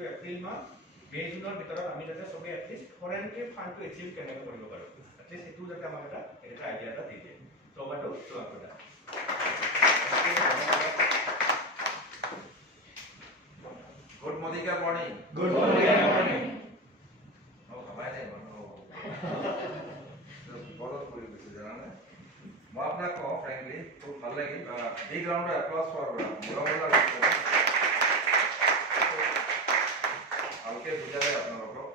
যিটো এপ্ৰিল মাহ মে জুনৰ ভিতৰত আমি যাতে সবে এটলিষ্ট ফৰেনকে ফান্ডটো এচিভ কেনেকৈ কৰিব পাৰোঁ এটলিষ্ট সেইটো যাতে আমাক এটা আইডিয়া এটা দি দিয়ে তো বাইদেউ তোমাক Good morning, good morning. Good morning. Oh, how are you? बहुत पूरी कुछ जाना है। मैं अपना को frankly तो ভাল लगी। Big round of applause for मुराबाला। आलके बुझाले अपना लोगों।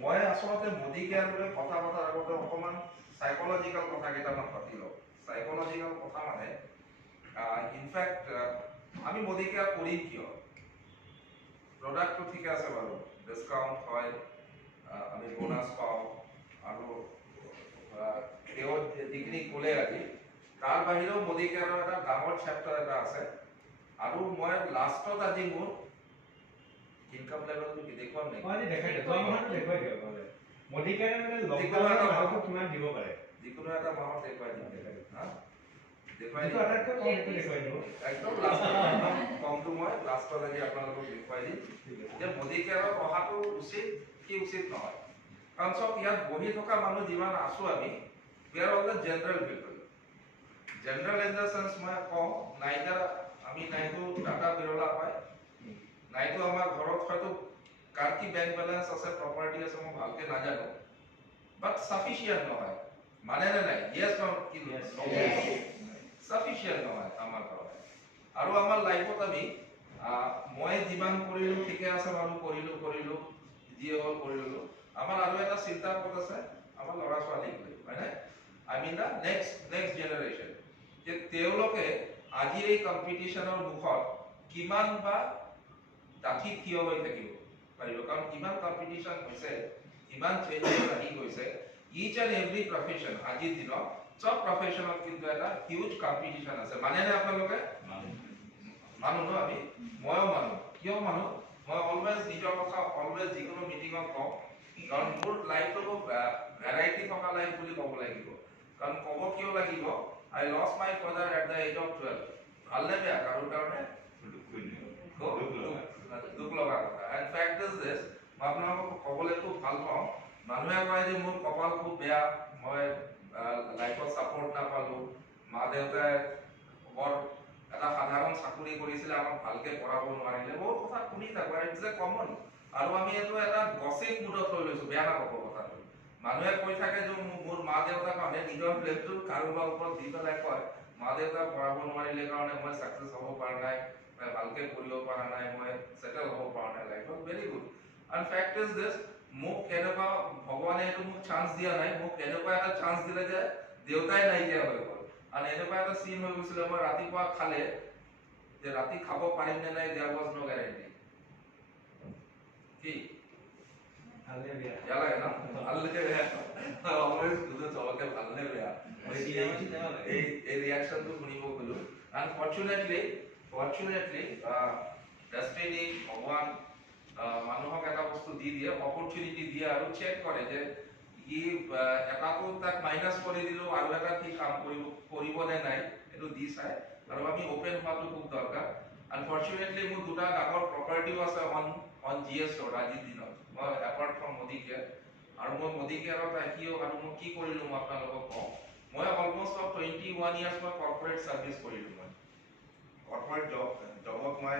मैं आसमाते मोदी के अंदर कथा रखो तो अकमान psychological कथा कितना मत पति लो। Psychological कथा माने in fact আমি মোদি কে করি কিয় প্রোডাক্ট তো ঠিক আছে বাৰু ডিসকাউন্ট হয় আমি বোনাস পাও আৰু কেও ডিগ্ৰী কোলে আজি তাৰ বাহিৰেও মোদি কে আৰু এটা ডাঙৰ চ্যাপ্টাৰ এটা আছে আৰু মই লাষ্টত আজি মোৰ ইনকাম লেভেলটো কি দেখুৱাম নেকি মই দেখাই দিওঁ তোমাক দেখুৱাই দিওঁ মানে মোদি কে মানে লকডাউনৰ মাহটো কিমান দিব পাৰে যিকোনো এটা মাহত দেখুৱাই দিম হা দেখুৱাই দিওঁ আটাইতকৈ কমটো দেখুৱাই দিওঁ একদম লাষ্টত কমটো মই লাষ্টত আজি আপোনালোকক দেখুৱাই দিম যে মোদি কেয়াৰৰ অহাটো উচিত কি উচিত নহয় কাৰণ সব ইয়াত বহি থকা মানুহ যিমান আছো আমি we are all the general people general in the sense মই কওঁ নাইদাৰ আমি নাইতো টাটা বিৰলা পায় নাইতো আমাৰ ঘৰত হয়তো কাৰ কি বেংক বেলেন্স আছে প্ৰপাৰ্টি আছে মই ভালকে নাজানো বাট সাফিচিয়েন্ট নহয় মানে নাই yes or sufficient নহয় আমাৰ কাৰণে আৰু আমাৰ লাইফত আমি মই যিমান কৰিলো ঠিকে আছে বাৰু কৰিলো যি হ'ল কৰিলো আমাৰ আৰু এটা চিন্তা পথ আছে আমাৰ ল'ৰা ছোৱালীক হয়নে I mean the next generation যে তেওঁলোকে আজি এই কম্পিটিশনৰ মুখত কিমান বা ডাঠি থিয় হৈ থাকিব পাৰিব কাৰণ কিমান কম্পিটিশন হৈছে কিমান চেঞ্জেছ আহি গৈছে ইচ এণ্ড এভৰি প্ৰফেশ্যন আজিৰ দিনত সব প্ৰফেশনত কিন্তু এটা হিউজ কম্পিটিশন আছে মানে না আপোনালোকে মানুহ ন আমি ময়ো মানুহ কিয় মানুহ মই অলৱেজ নিজৰ কথা অলৱেজ যিকোনো মিটিঙত কওঁ কাৰণ মোৰ লাইফটো ভেৰাইটি থকা লাইফ বুলি ক'ব লাগিব কাৰণ ক'ব কিয় লাগিব I lost my father at the age of 12 ভালনে বেয়া কাৰো কাৰণে দুখ লগা কথা এণ্ড ফেক্ট ইজ দিছ মই আপোনালোকক ক'বলৈ খুব ভাল পাওঁ মানুহে কয় যে মোৰ কপাল খুব বেয়া মই লাইফত সাপোৰ্ট না পালো মা দেউতাই বৰ এটা সাধাৰণ চাকৰি কৰিছিলে আমাক ভালকে পঢ়াব নোৱাৰিলে বহুত কথা শুনি থাকো ইটস এ কমন আৰু আমি এটো এটা গসিপ মুডত লৈ লৈছো বেয়া না ক'ব কথাটো মানুহে কৈ থাকে যে মোৰ মা দেউতা কাৰণে নিজৰ ব্লেমটো কাৰোবাৰ ওপৰত দি পেলাই কয় মা দেউতা পঢ়াব নোৱাৰিলে কাৰণে মই সাকসেস হ'ব পৰা নাই মই ভালকে পঢ়িব পৰা নাই মই সেটেল হ'ব পৰা নাই লাইফত very good and fact is দিছ মোক কেনেকুৱা ভগৱানে এইটো মোক চান্স দিয়া নাই মোক কেনেকুৱা এটা চান্স দিলে যে দেউতাই নাইকিয়া হৈ গ'ল আৰু এনেকুৱা এটা চিন হৈ গৈছিলে মই ৰাতিপুৱা খালে যে ৰাতি খাব পাৰিম নে নাই দেয়াৰ ৱাজ নো গ্যাৰান্টি কি ভালনে বেয়া লাগে না ভালনে বেয়া অলৱেজ বুঝে চবকে ভালনে বেয়া এই ৰিয়াকচনটো শুনিব গলো আনফৰচুনেটলি ডেষ্টিনি ভগৱান মানুহক এটা বস্তু দি দিয়ে অপৰচুনিটি দিয়ে আৰু চেক কৰে যে ই এটাটো তাক মাইনাস কৰি দিলো আৰু এটা কি কাম কৰিব নে নাই এটো দি চাই আৰু আমি ওপেন হোৱাটো খুব দৰকাৰ আনফৰচুনেটলি মোৰ দুটা ডাঙৰ প্ৰপাৰ্টিও আছে অন জিএছ ৰ আজিৰ দিনত মই এপাৰ্ট ফ্ৰম মোদি কেয়াৰ আৰু মই মোদি কেয়াৰত আহিও আৰু মই কি কৰিলো মই আপোনালোকক কওঁ মই অলমোষ্ট 21 ইয়াৰ্স মই কৰ্পোৰেট সাৰ্ভিস কৰিলো মই কৰ্পোৰেট জবত মই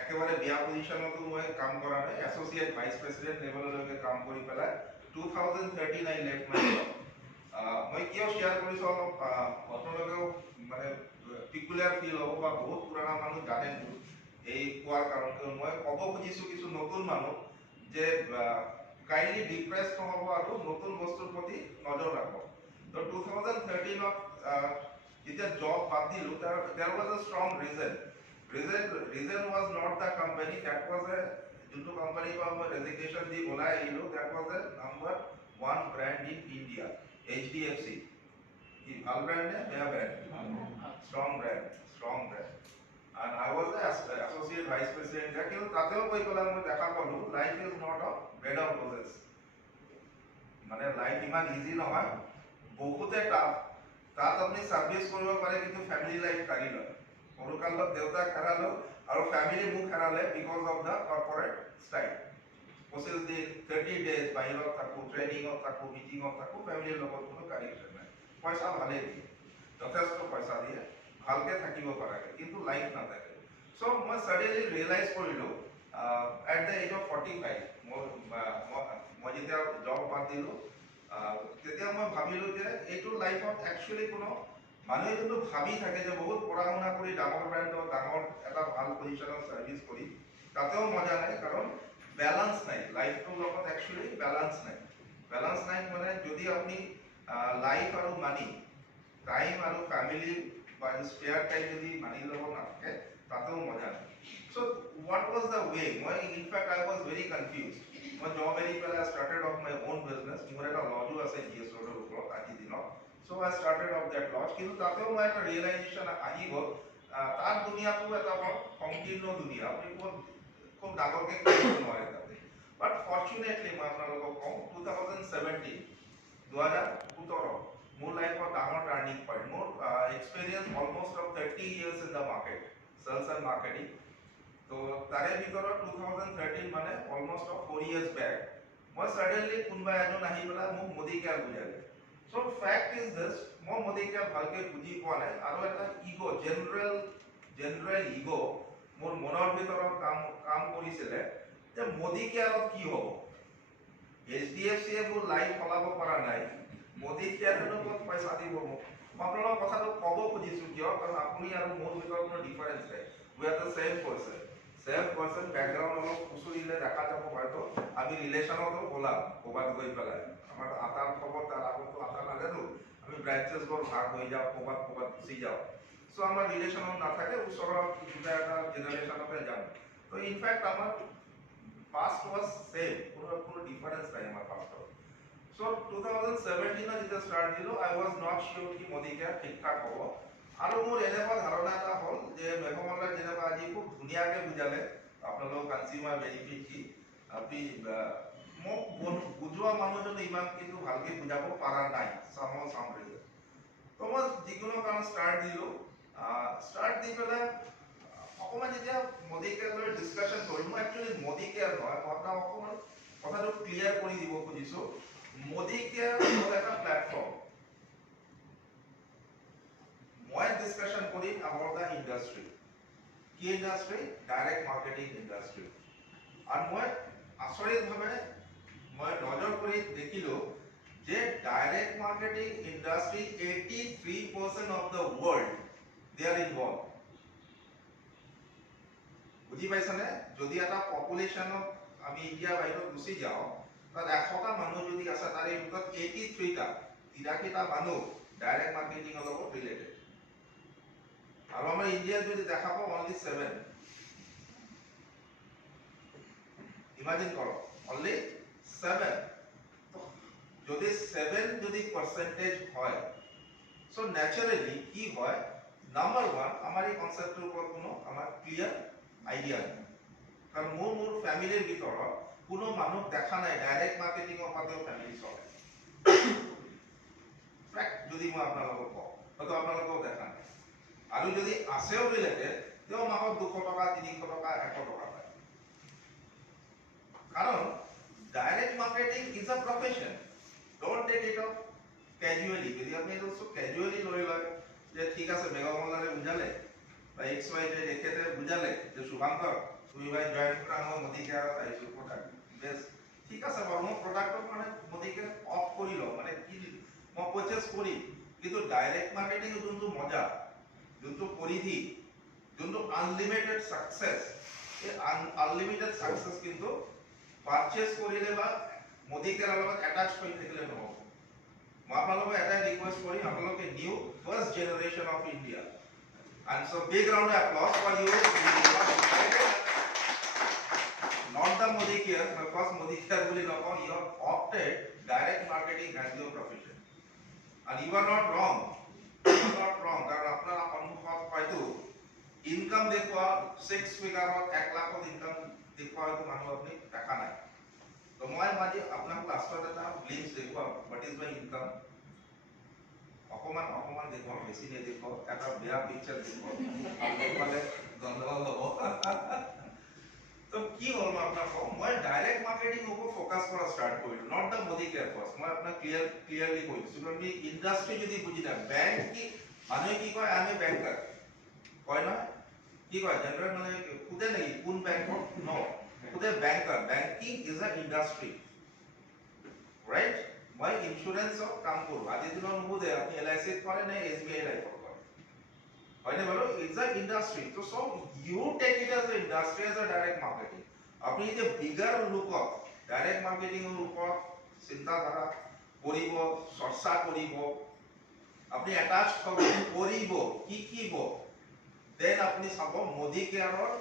একেবাৰে বিয়া পজিশনতো মই কাম কৰা নাই এসোসিয়েট ভাইস প্ৰেসিডেন্ট লেভেললৈকে কাম কৰি পেলাই 2013 আই লেফট মাই জব মই কিয় শেয়াৰ কৰিছো অলপ আপোনালোকেও মানে পিকুলাৰ ফিল হ'ব বা বহুত পুৰণা মানুহ জানে এই কোৱাৰ কাৰণ মই ক'ব খুজিছো কিছু নতুন মানুহ যে কাইন্ডলি ডিপ্ৰেস নহব আৰু নতুন বস্তুৰ প্ৰতি নজৰ ৰাখক তো 2013 ত যেতিয়া জব বাদ দিলো there was a strong reason was not the company that was a যোনটো কোম্পানী বা মই ৰেজিগনেশ্যন দি ওলাই আহিলো that was a number 1 brand in India HDFC কি ভাল ব্র্যান্ড নে বেয়া brand strong brand and I was the associate vice president there কিন্তু তাতেও কই পেলাই মই দেখা পালো life is not a bed of roses মানে লাইফ ইমান ইজি নহয় বহুতে টাফ তাত আপুনি সার্ভিস কৰিব পাৰে কিন্তু ফ্যামিলি লাইফ কাঢ়ি লয় সৰুকালত দেউতাক হেৰালো আৰু ফ্যামিলি মুখ হেৰালে because of the corporate style 25 দিন 30 ডেজ বাহিৰত থাকো ট্ৰেইনিঙত থাকো মিটিঙত থাকো ফ্যামিলিৰ লগত কোনো কানেকশ্যন নাই পইচা ভালে দিয়ে যথেষ্ট পইচা দিয়ে ভালকে থাকিব পাৰে কিন্তু লাইফ নাথাকে সো মই সডেনলি ৰিয়েলাইজ কৰিলো এট দ্য এজ অফ 45 মই যেতিয়া জব বাদ দিলো তেতিয়া মই ভাবিলো যে এইটো লাইফত একচুয়ালি কোনো মানুহে কিন্তু ভাবি থাকে যে বহুত পঢ়া শুনা কৰি ডাঙৰ ব্ৰেণ্ডত ডাঙৰ এটা ভাল পজিশনত সাৰ্ভিস কৰি তাতেও মজা নাই কাৰণ ব্যালেন্স নাই লাইফটোৰ লগত একচুয়ালি ব্যালেন্স নাই মানে যদি আপুনি লাইফ আৰু মানি টাইম আৰু ফ্যামিলি বা স্পেয়াৰ টাইম যদি মানি ল'ব নাথাকে তাতেও মজা নাই so what was the way মই in fact I was very confuse মই জব এৰি পেলাই started off my own business মোৰ এটা লজো আছে জিএছ ৰোডৰ ওপৰত আজিৰ দিনত so I started off that lodge কিন্তু তাতেও মই এটা ৰিয়েলাইজেশ্যন আহি গ'ল তাৰ দুনিয়াটো এটা সংকীৰ্ণ দুনিয়া আপুনি খুব ডাঙৰকৈ কৰিব নোৱাৰে তাতে বাট ফৰ্চুনেটলি মই আপোনালোকক কওঁ 2017 মোৰ লাইফৰ ডাঙৰ টাৰ্নিং পইণ্ট মোৰ experience almost of 30 years in the market sales and marketing তো তাৰে ভিতৰত 2013 মানে অলমোষ্ট 4 years back মই সডেনলি কোনোবা এজন আহি পেলাই মোক মোদী কেয়াৰ বুজালে সো ফ্যাক্ট ইজ দিস মই মোদী কেয়াৰ ভালকে বুজি পোৱা নাই আৰু এটা ইগো জেনাৰেল ইগো মোৰ মনৰ ভিতৰত কাম কৰিছিলে যে মোদী কেয়াৰত কি হ'ব HDFC মোৰ লাইফ সলাব পৰা নাই মোদী কেয়াৰৰ ক'ত পইচা দিব মোক আপোনালোকৰ কথাটো ক'ব খুজিছো কিয় কাৰণ আপুনি আৰু মোৰ ভিতৰত কোনো ডিফাৰেন্স নাই we are the same person background অলপ কুচুৰিলে দেখা যাব হয়তো আমি ৰিলেশ্যনতো ওলাম ক'ৰবাত গৈ পেলাই আমাৰ আটাৰ খবৰ তাৰ আগতো আটা নাজানো আমি ব্ৰাঞ্চেছবোৰ ভাগ হৈ যাওঁ ক'ৰবাত গুচি যাওঁ সো আমাৰ ৰিলেশ্যনত নাথাকে ওচৰৰ দুটা এটা জেনেৰেশ্যনতে যাম তো ইনফেক্ট আমাৰ past was same কোনো ডিফারেন্স নাই আমার পাস্টত সো 2017 যেতিয়া স্টার্ট দিলো আই ওয়াজ নট শিওর কি মোদী কেয়ার ঠিকঠাক হ'ব আৰু মোৰ এনেকুৱা ধাৰণা এটা হ'ল যে মেঘমল্লাই যেনেকুৱা আজি খুব ধুনীয়াকৈ বুজালে আপোনালোক কনজিউমাৰ বেনিফিট কি আপুনি মোক বুজোৱা মানুহজনে ইমান কিন্তু ভালকে বুজাব পৰা নাই সামৰিলে তো মই যিকোনো কাম স্টাৰ্ট দিলো স্টাৰ্ট দি পেলাই অকমান যেতিয়া মোদী কেয়াৰৰ ডিসকাশন কৰিম মই একচুয়ালি মোদী কেয়াৰ নহয় মই আপোনাক অকমান কথাটো ক্লিয়াৰ কৰি দিব খুজিছো মোদী কেয়াৰ হ'ল এটা প্ল্যাটফৰ্ম মই ডিসকাশন কৰিম about the industry কি ইন্ডাস্ট্ৰি ডাইৰেক্ট মাৰ্কেটিং ইন্ডাস্ট্ৰি আৰু মই আচৰিতভাৱে মই নজৰ কৰি দেখিলো যে direct marketing industry 83% of the world they are involved বুজি পাইছানে যদি এটা পপুলেশনত আমি ইন্ডিয়া বাহিৰত গুচি যাওঁ তাত 100টা মানুহ যদি আছে তাৰে ভিতৰত 83টা 83টা মানুহ ডাইৰেক্ট মাৰ্কেটিংৰ লগত ৰিলেটেড আৰু আমাৰ ইন্ডিয়াত যদি দেখা পাওঁ অনলি 7 ইমাজিন কৰক অনলি 7 যদি 7 যদি পাৰ্সেন্টেজ হয় সো ন্যাচাৰালি কি হয় নাম্বাৰ 1 আমাৰ এই কনসেপ্টৰ ওপৰত কোনো আমাৰ ক্লিয়াৰ আইডিয়া নাই কাৰণ মোৰ ফ্যামিলিৰ ভিতৰত কোনো মানুহ দেখা নাই ডাইৰেক্ট মাৰ্কেটিংৰ পাতেও ফ্যামিলি চলে ফ্যাক্ট যদি মই আপোনালোকক কওঁ হয়তো আপোনালোকেও দেখা নাই আৰু যদি আছেও ৰিলেটেড তেও মাহত 200 টকা 300 টকা 100 টকা পায় কারণ direct marketing is a profession don't take it off casually যদি আপনি এটা ক্যাজুয়ালি লৈ লয় যে ঠিক আছে মেঘমল্লাৰে বুজালে বা XY দেখেতে বুজালে যে শুভাঙ্কৰ তুমি ভাই জয়েন কৰা মই মোদী কেয়াৰত আহিছো প্ৰডাক্ট বেছ ঠিক আছে বাৰু মই প্ৰডাক্টৰ মানে মোদী কেয়াৰ অফ কৰি লওঁ মানে কি মই পাৰচেজ কৰি কিন্তু ডাইৰেক্ট মাৰ্কেটিং যোনটো মজা যোনটো পৰিধি যোনটো আনলিমিটেড সাকসেস এই আনলিমিটেড সাকসেস কিন্তু পাৰচেজ কৰিলে বা মোদী কেয়াৰৰ লগত অ্যাটাচ হৈ থাকিলে নহব মই আপোনালোকক এটা ৰিকুৱেষ্ট কৰিম আপোনালোকে new first generation of India and so big round of applause for you not the Modi care but first Modi care boli nako you have opted direct marketing as your profession and you are not wrong কারণ আপনার অনুভব হয়তো income দেখুৱা 6 ফিগাৰত 1 লাখত income দেখুৱা হয়তো মানুহ আপনি দেখা নাই তো মই মাজি আপোনাক লাষ্টত এটা গ্লিম্পস দেখুৱা what is my income অকমান দেখুৱা বেছি নেদেখুৱা এটা বেয়া পিকচাৰ দেখুৱা আপোনালোকে গণ্ডগোল হ'ব ফোকাস কৰা স্টাৰ্ট কৰিলো not da Modi care first মই আপোনাক ক্লিয়াৰলি কৈ দিছো কাৰণ ইন্ডাস্ট্ৰি যদি বুজি না ব্যাংক কি মানুহে কি কয় আমি ব্যাংকাৰ কয় না কি কয় জেনাৰেল মানে খুদে নেকি কোন ব্যাংকৰ নো খুদে ব্যাংকাৰ banking is a industry right মই ইন্স্যুৰেন্সৰ কাম কৰো আজি দিনৰ নুবুজে আপুনি এলআইসি কৰে নে এসবিআই লাইফৰ কৰে হয়নে বাৰু ইজ আ ইন্ডাস্ট্রি তো so you take it as a industry as a direct marketing আপনি যে বিগার লুকক ডাইরেক্ট মার্কেটিং লুকক চিন্তাধারা কৰিব চৰ্চা কৰিব আপনি অ্যাটাচ কৰিব শিকিব দেন আপনি চাব মোদি কেয়াৰৰ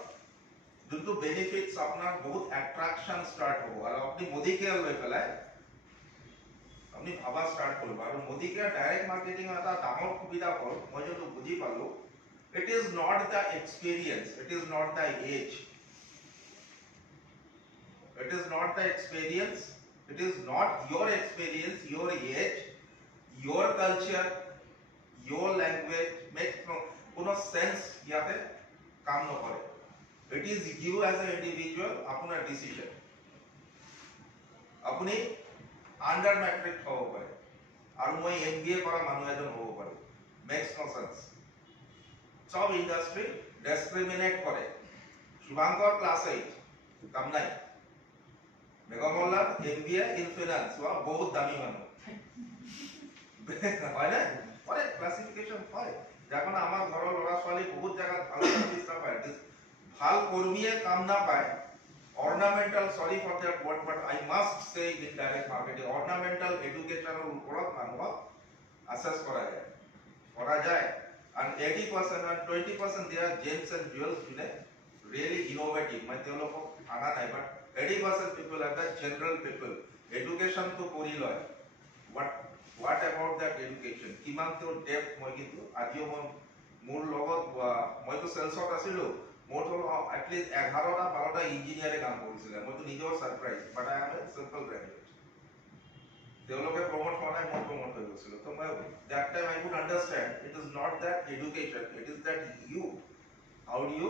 যোনটো বেনিফিটস আপোনাৰ বহুত অ্যাট্ৰাকশন স্টাৰ্ট হ'ব আৰু আপনি মোদি কেয়াৰ লৈ পেলাই আপনি ভাবা স্টাৰ্ট কৰিব আৰু মোদি কেয়াৰ ডাইৰেক্ট মাৰ্কেটিং এটা ডাঙৰ সুবিধা হ'ল মই যোনটো বুজি পালো it is not the experience it is not the age it is not the experience it is not your experience your age your culture your language make কোনো সেন্স ইয়াতে কাম নকৰে it is you as an individual আপোনাৰ decision আপুনি under ম্যাট্ৰিক হ'ব পাৰে আৰু মই এমবিএ কৰা মানুহ এজন হ'ব পাৰে মেক্স নো সেন্স সব ইন্ডাস্ট্রি ডিসক্রিমিনেট করে শুভাঙ্কর ক্লাস 8 কাম নাই মেঘমল্লার এমবিএ ইন ফিনান্স ওয়া বহুত দামি মানুষ হয় না পরে ক্লাসিফিকেশন হয় যখন আমার ঘৰৰ লৰা ছোৱালী বহুত জায়গা ভাল সার্ভিস না পায় ভাল কর্মীয়ে কাম না পায় ornamental sorry for that word but I must say in direct marketing ornamental এডুকেশনের উপৰত মানুহক অ্যাসেস করা যায় and 80% and 20% they are gems and jewels really innovative my theoloko ana nai but 80% people are the general people education to kori loy what about that education kiman to depth moi kintu adio mur logot moi to sales ot asilo mor to at least 11 ta 12 ta engineer e kaam korisile moi to nijo surprise but I am a simple graduate তেওঁলোকে promote করায় মই promote হয়ে গেছিল তো মই that time I could understand it is not that education it is that you how do you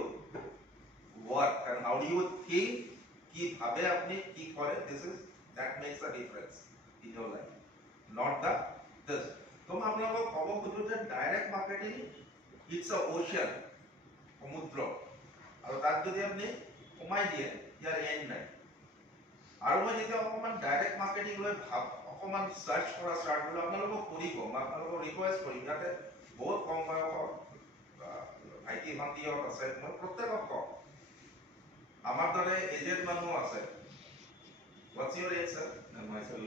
work and how do you think কি ভাবে আপনি কি করে this is that makes a difference in your life not the this তো মই আপোনালোকক ক'ব খুজো যে direct marketing it's a ocean সমুদ্র আৰু তাত যদি আপনি কমাই দিয়ে ইয়াৰ এন্ড নাই আৰু মই যেতিয়া অকমান ডাইৰেক্ট মাৰ্কেটিং লৈ ভাব অকমান সাৰ্চ কৰা স্টাৰ্ট কৰিলো আপোনালোকক কৰিব মই আপোনালোকক ৰিকুৱেষ্ট কৰিম যাতে বহুত কম বয়সৰ ভাইটি ভণ্টিহঁত আছে মই প্ৰত্যেকক কওঁ আমাৰ দৰে এজেড মানুহ আছে what's your age sir myself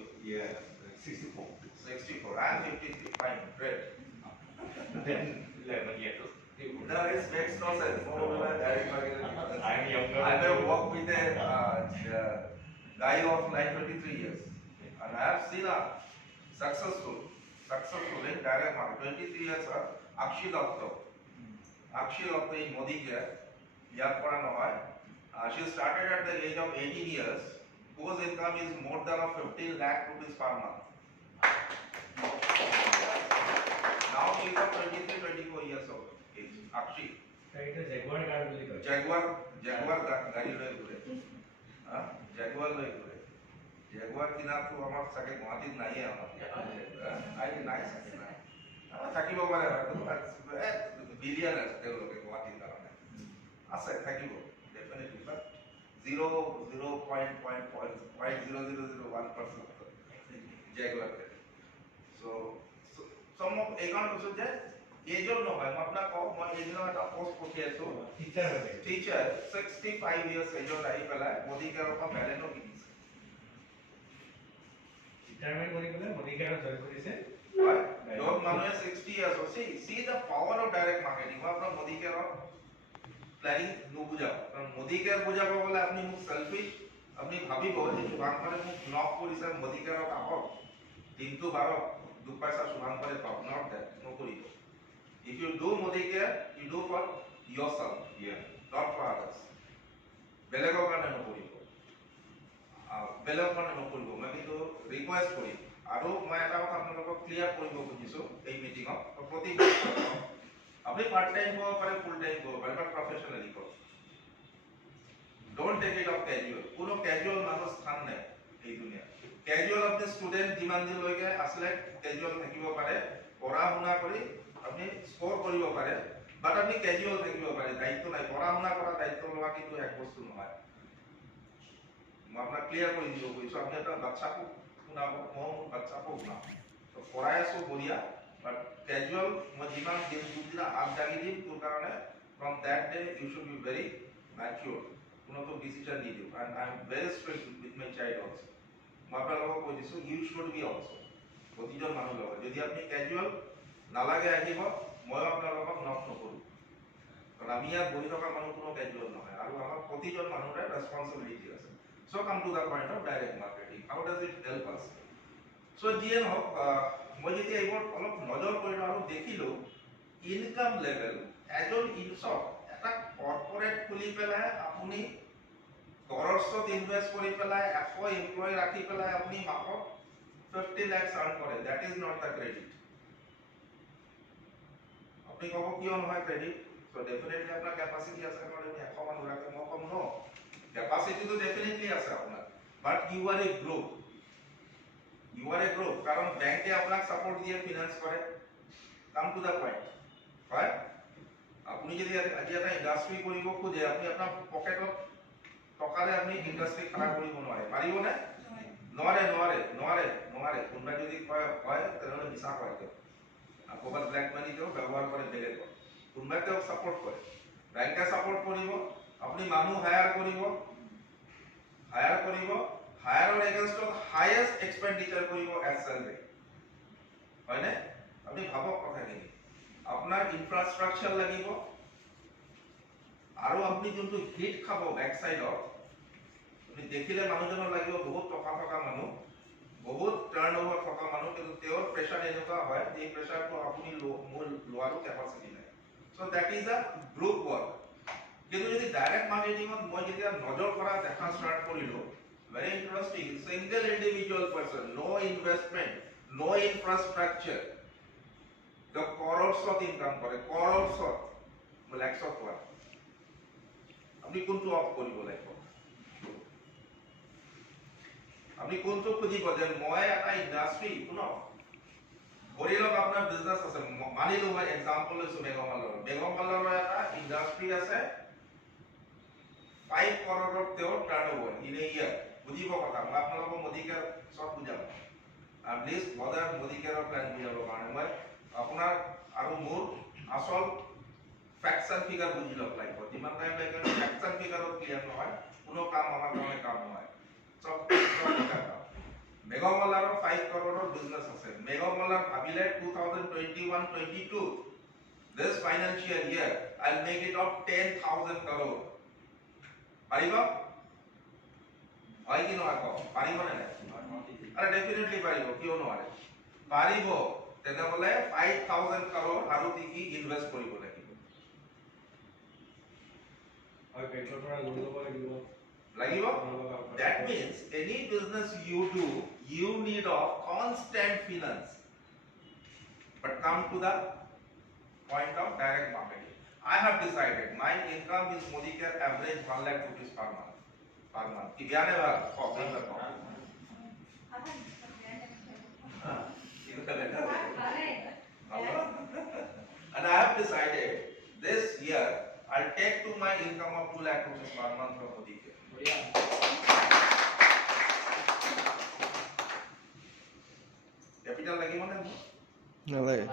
64 I am 53 fine great then 11 years no it makes no sense more than direct marketing I am younger I have worked with a guy of like 23 years and I have seen a successful in direct market 23 years Akshi Dotto in Modi Care ইয়াত পৰা নহয় she started at the age of 18 years whose income is more than 15 lakh rupees per month now she is 23-24 years old age Akshi Jaguar car বুলি কয় Jaguar গাড়ী লৈ ঘূৰে Jaguar লৈ ঘূৰে Jaguar কিনাটো আমাৰ চাগে গুৱাহাটীত নাইয়ে আমাৰ নাই থাকিব পাৰে হয়তো বিলিয়ন আছে তেওঁলোকে গুৱাহাটীৰ কাৰণে আছে থাকিব definitely but 0.0001% Jaguar so some of এইখন কৈছো যে এজৰ নহয় মই আপোনাক কওঁ মই এজনৰ এটা পোষ্ট পঠিয়াইছো টিচাৰ 65 years এজৰ আহি পেলাই মোদি কেয়াৰৰ পৰা বেলেনো কিনিছে ৰিটায়াৰমেন্ট কৰি পেলাই মোদি কেয়াৰত জইন কৰিছে য'ত মানুহে 60 years see the power of direct marketing মই আপোনাৰ মোদি কেয়াৰৰ প্ল্যানিং নুবুজাও কাৰণ মোদি কেয়াৰ বুজাব গ'লে আপুনি মোক সেলফিশ আপুনি ভাবিব যে শুভাংকৰে মোক নক কৰিছে মোদি কেয়াৰত আহক দিনটো বাৰক দুপইচা শুভাংকৰে পাওক নট দ্যাট নকৰিব if you do Modi Care you do for yourself not for others বেলেগৰ কাৰণে নকৰিব বেলেগৰ কাৰণে নকৰিব মই কিন্তু ৰিকুৱেষ্ট কৰিম আৰু মই এটা কথা আপোনালোকক ক্লিয়াৰ কৰিব খুজিছো এই মিটিঙত প্ৰতি আপনি পার্ট টাইম করতে পারে ফুল টাইম করতে পারে বাট প্রফেশনালি করুন don't take it off casual কোনো ক্যাজুয়াল মানুষ স্থান নেই এই দুনিয়া ষ্টুডেণ্ট যিমান দিনলৈকে আছিলে কেজুৱেল থাকিব পাৰে, পঢ়া শুনা কৰি আপুনি স্ক'ৰ কৰিব পাৰে, বাট আপুনি কেজুৱেল থাকিব পাৰে, দায়িত্ব নাই। পঢ়া শুনা কৰা দায়িত্ব লোৱা কিন্তু এক বস্তু নহয়। মই আপোনাক ক্লিয়াৰ কৰি দিব কৈছোঁ, আপুনি এটা বাচ্চাকো শুনাব, মই মোৰ বাচ্চাকো শুনাম, পঢ়াই আছোঁ বঢ়িয়া, বাট কেজুৱেল মই যিমান দিন দুদিনা আগজাগি দিম তোৰ কাৰণে, from that day you should be very mature, কোনোটো ডিচিশ্যন নিদিওঁ, and I am very strict with my child also. মই আপোনালোকক কৈ দিছোঁ, ইউ শুড বি অলছ, প্ৰতিজন মানুহৰ লগত। যদি আপুনি কেজুৱেল নালাগে আহিব, ময়ো আপোনালোকক নক নকৰোঁ, কাৰণ আমি ইয়াত বহি থকা মানুহ কোনো কেজুৱেল নহয়, আৰু আমাৰ প্ৰতিজন মানুহৰে ৰেছপনচিবিলিটি আছে। So come to the point of direct marketing. How does it help us? So যিয়ে নহওক, মই যেতিয়া এইবোৰ অলপ নজৰ কৰিলোঁ আৰু দেখিলোঁ ইনকাম লেভেল এজন ইনচক এটা কৰ্পৰেট খুলি পেলাই আপুনি কৰৰ্ছত ইনভেষ্ট কৰি পেলাই 100 এমপ্লয়ী ৰাখি পেলাই আপুনি মাহত 50 লাখ আৰ্ন কৰে, that is not the credit. আপুনি ক'ব কিয় নহয় ক্ৰেডিট? চ' ডেফিনেটলি আপোনাৰ কেপাচিটি আছে কাৰণে 100 মানুহ ৰাখে, মই ক'ম ন, capacity to definitely আছে আপোনাৰ, but you are a group, কাৰণ বেংকে আপোনাক সাপোৰ্ট দিয়ে ফিনান্স কৰে। কাম টু দা পয়েন্ট, হয়? আপুনি যদি আজি এটা ইন্ডাস্ট্ৰি কৰিব খোজে, আপুনি আপোনাৰ পকেটত টকাৰে আপুনি ইন্ডাস্ট্ৰি খাৰা কৰিব নোৱাৰে, পাৰিবনে? নোৱাৰে। কোনোবাই যদি কয় তেনেহ'লে মিছা কয়, তেওঁ ক'ৰবাত ব্লেক মানি তেওঁ ব্যৱহাৰ কৰে বেলেগক, কোনোবাই তেওঁক সাপোৰ্ট কৰে, বেংকে সাপোৰ্ট কৰিব, আপুনি মানুহ হায়াৰ কৰিব, হায়াৰৰ এগেইনষ্টত হাইয়েষ্ট এক্সপেণ্ডিচাৰ কৰিব এজ চেলাৰি, হয়নে? আপুনি ভাবক কথাখিনি, আপোনাৰ ইনফ্ৰাষ্ট্ৰাকচাৰ লাগিব, আৰু আপুনি যোনটো হিট খাব বেক চাইডত, আপুনি দেখিলে মানুহজনৰ লাগিব বহুত টকা থকা মানুহ, বহুত টাৰ্ণ অভাৰ থকা মানুহ, কিন্তু তেওঁৰ প্ৰেছাৰ এনেকুৱা হয় যে প্ৰেছাৰটো আপুনি লোৱাৰো কেপাচিটি নাই। So' that is a group work. কিন্তু যদি ডাইৰেক্ট মাৰ্কেটিঙত মই যেতিয়া নজৰ কৰা দেখা ষ্টাৰ্ট কৰিলোঁ, very interesting, single individual person, no investment, no infrastructure, the crores income কৰে, crores lakhs কোৱা, আপুনি কোনটো অফ কৰিব লাগিব? আপুনি কোনটো খুজিব যে মই এটা ইণ্ডাষ্ট্ৰি, শুনক, ধৰি লওক আপোনাৰ বিজনেছ আছে, মানিলো মই এক্সাম্পল লৈছোঁ মেঘমালৰ এটা ইণ্ডাষ্ট্ৰি আছে, 5 crore তেওঁৰ টাৰ্ণওভাৰ ইন এ ইয়াৰ, বুজিব কথা, মই আপোনালোকক মোদীকেয়াৰ চব বুজাম, প্লিজ বদাৰ মোদীকেয়াৰৰ প্লেন বুজাবৰ কাৰণে মই আপোনাৰ আৰু মোৰ আচল ফেক্টছ এণ্ড ফিগাৰ বুজি ল'ব লাগিব। যিমান টাইম লাগে ফেক্টছ এণ্ড ফিগাৰত ক্লিয়াৰ নহয়, কোনো কাম আমাৰ কাৰণে কাম নহয়, চব মেঘমালাৰৰ 5 crore বিজনেছ আছে। মেঘমালাৰ ভাবিলে 2021-22 this financial year I'll make it of 10,000 crore, পাৰিব? হয় কি নহয় কওক, পাৰিবনে নাই? আৰে ডেফিনেটলি পাৰিব, কিয় নোৱাৰে? পাৰিব, তেনেহ'লে 5,000 crore আৰু কি ইনভেষ্ট কৰিব লাগিব? লাগিব? That means any business you do, you need of constant finance. But come to the point of direct marketing. I have decided my income is Modicare average 1 lakh rupees per month. Ki byaane ba problem ba ko? And I have decided this year I'll take to my income of 2 lakh rupees per month from Modicare. Capital lagi mana? নালাগে।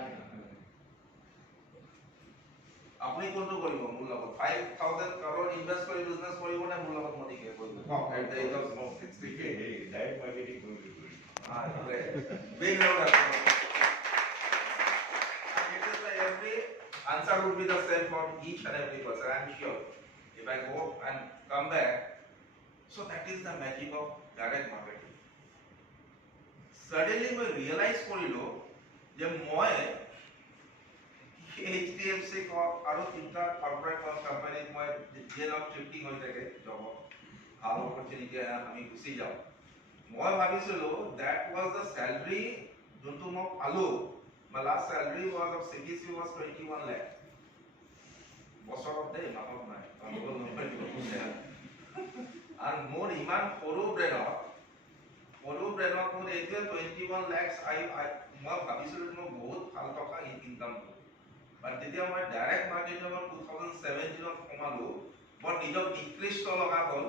আপনি কোনটো কৰিব মোৰ লগত 5,000 crore invest কৰি business কৰিব নে মোৰ লগত Modicare কৰিব? At the age of 60 direct marketing কৰিব। big round of applause. And it is like every answer would be the same for each and every person, I am sure. If I go and come back, so that is the magic of direct marketing. Suddenly I realize কৰিলো যে মই HDFC আৰু তিনটা corporate কোম্পানীত মই জেলত shifting হৈ থাকে জব, ভাল অপৰচুনিটি আমি গুচি যাওঁ। মই ভাবিছিলো that was the salary যোনটো মই পালো, my last salary was of CTC was 21 lakh বছৰত দেই, মাহত নাই, আৰু মোৰ ইমান সৰু ব্ৰেইনত ময়ো প্ৰেৰণা মোৰ এতিয়া 21 lakhs মই ভাবিছিলোঁ মই বহুত ভাল টকা ইনকাম কৰোঁ বাট যেতিয়া মই ডাইৰেক্ট মাৰ্কেটিঙত 2017 সোমালো মই নিজক নিকৃষ্ট লগা হ'ল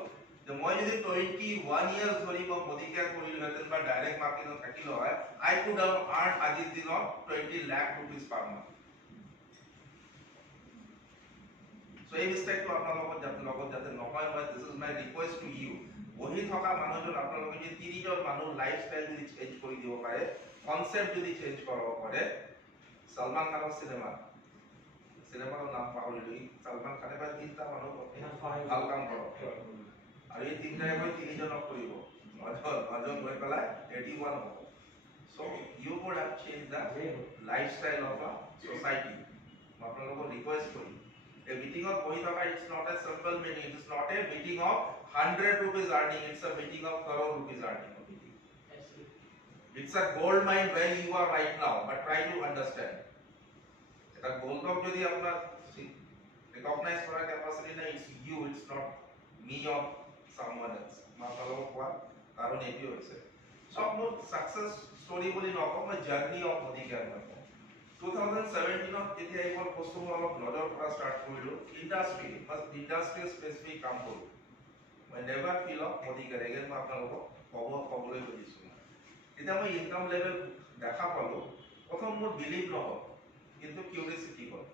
যে মই যদি 21 years ধৰি মই মডিকেয়াৰ কৰিলোহেঁতেন বা ডাইৰেক্ট মাৰ্কেটিঙত থাকিলো হয় I could have earned আজিৰ দিনত 20 lakh rupees per month. So এই মিষ্টেকটো আপোনালোকৰ যাতে নহয় মই this is my request to you বহি থকা মানুহজন আপোনালোকে যদি 3জন মানুহ লাইফষ্টাইল যদি চেঞ্জ কৰি দিব পাৰে কনসেপ্ট যদি চেঞ্জ কৰিব পাৰে সলমান খানৰ সিনেমাৰ নাম পাহৰিলো সলমান খানে বা 3টা মানুহ ভাল কাম কৰক আৰু এই 3টাই গৈ 3জনক কৰিব নজন গৈ পেলাই 81 হ'ব so you could have changed the lifestyle of a society মই আপোনালোকক ৰিকুৱেষ্ট কৰিম a meeting of Kohitaka it's not a simple meeting it is not a meeting of 100 rupees earning it's a meeting of crore rupees earning it's a gold mine where you are right now but try to understand এটা gold of যদি আপনার recognize করার capacity না it's you it's not me or someone else মাতালো কোৱা কাৰণ এটি হৈছে সব মোৰ সাকসেস স্টোৰি বলি নকম জাৰ্নি অফ মডিকেয়াৰ 2017 যেতিয়া এইবোৰ বস্তু অলপ নজৰ কৰা ষ্টাৰ্ট কৰিলো ইন্ডাষ্ট্ৰি স্পেচিফিক কাম কৰো মই নেভাৰ ফিল অফ মডিকেয়াৰ এগেইন মই আপোনালোকক ক'বলৈ খুজিছো এতিয়া মই ইনকাম লেভেল দেখা পালো প্ৰথম মোৰ বিলিভ নহল কিন্তু কিউৰিয়াসিটি হ'ল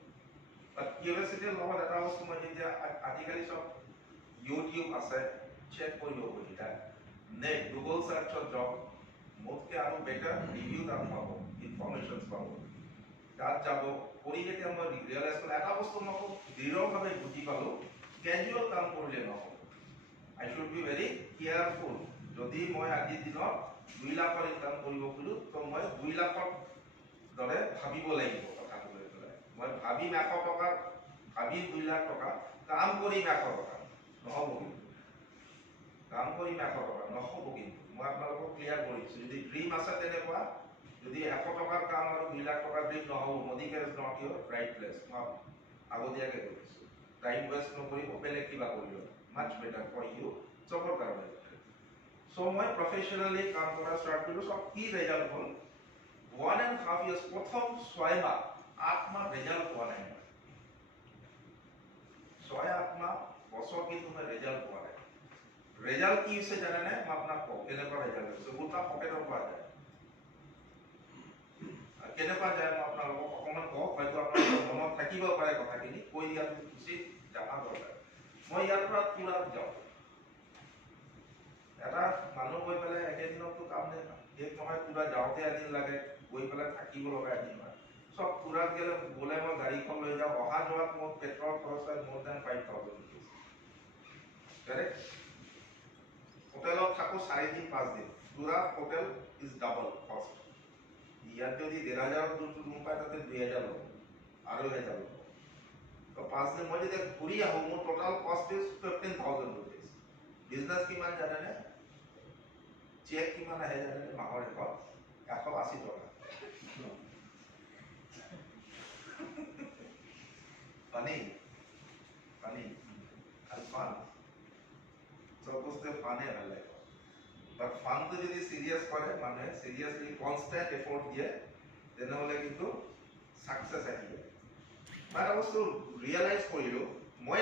বাট কিউৰিয়াসিটিৰ লগত এটা বস্তু মই যেতিয়া আজিকালি সব ইউটিউব আছে চেক কৰিব এটা নেট গুগল সাৰ্চত জব মোতকে আৰু বেটাৰ ৰিভিউ তাত পাব ইনফৰমেশনস পাব তাত যাব কৰি যেতিয়া মই ৰিয়েলাইজ কৰিলো এটা বস্তু মই দৃঢ়ভাৱে বুজি পালো ক্যাজুয়াল কাম কৰিলে নহব আই শুড বি ভেৰি কেয়াৰফুল যদি মই আজিৰ দিনত 2 লাখৰ ইনকাম কৰিব খোজো তো মই 2 লাখৰ দৰে ভাবিব লাগিব কথাটো লৈ পেলাই মই ভাবি 1 লাখ টকা ভাবি 2 লাখ টকা কাম কৰি 1 লাখ টকা নহব কাম কৰি 1 লাখ টকা নহব কিন্তু মই আপোনালোকক ক্লিয়াৰ কৰিছো যদি ড্ৰিম আছে তেনেকুৱা যদি 100 টকাৰ কাম আৰু 2 লাখ টকাৰ ড্ৰিম নহব Modicare is not your right place মই আগতীয়াকৈ কৈছো টাইম ওয়েস্ট নকৰিব বেলেগ কিবা কৰিব মাচ বেটাৰ ফৰ ইউ চবৰ কাৰণে সো মই প্ৰফেশনালি কাম কৰা ষ্টাৰ্ট কৰিলো সব কি ৰেজাল্ট হ'ল 1.5 years প্ৰথম 6 মাহ 8 মাহ ৰেজাল্ট পোৱা নাই 6-8 মাহ বছৰ কিন্তু মই ৰেজাল্ট পোৱা নাই ৰেজাল্ট কি হৈছে জানে নাই মই আপোনাক কওঁ কেনেকুৱা ৰেজাল্ট হৈছে গোটা পকেটৰ পৰা যায় কেনেকুৱা যায় মই আপোনালোকক অকণমান কওঁ হয়তো আপোনালোকৰ মনত থাকিব পাৰে কথাখিনি কৈ দিয়াটো উচিত জানা দৰকাৰ মই ইয়াৰ পৰা তুৰাত যাওঁ এটা মানুহ গৈ পেলাই একেদিনতো কাম নাই এক নহয় তুৰা যাওঁতে এদিন লাগে গৈ পেলাই থাকিব লগা এদিন হয় সব তুৰাত গ'লে মই গাড়ীখন লৈ যাওঁ অহা যোৱাত মোৰ পেট্ৰল খৰচ হয় মোৰ দেন 5,000 rupees কাৰেক্ট হোটেলত থাকো 4.5 দিন তুৰা হোটেল ইজ ডাবল কষ্ট ইয়াত যদি 1,500 ৰুম পায় তাতে 2,000 হ'ব আৰু 1,000 হ'ব তো 5 দিন মই যদি ঘূৰি আহো মোৰ টোটাল কষ্ট ইজ 15,000 rupees বিজনেস কিমান জানেনে চেক কিমান আহে জানেনে মাহৰ শেষত 180 টকা funny and fun suppose the fun है वाला but fun तो যদি সিরিয়াস করে মানে সিরিয়াসলি কনস্ট্যান্ট এফোর্ট দিয়ে তেনেহলে কিন্তু সাকসেস আহিব মানে বস্তু ৰিয়েলাইজ কৰিলো মই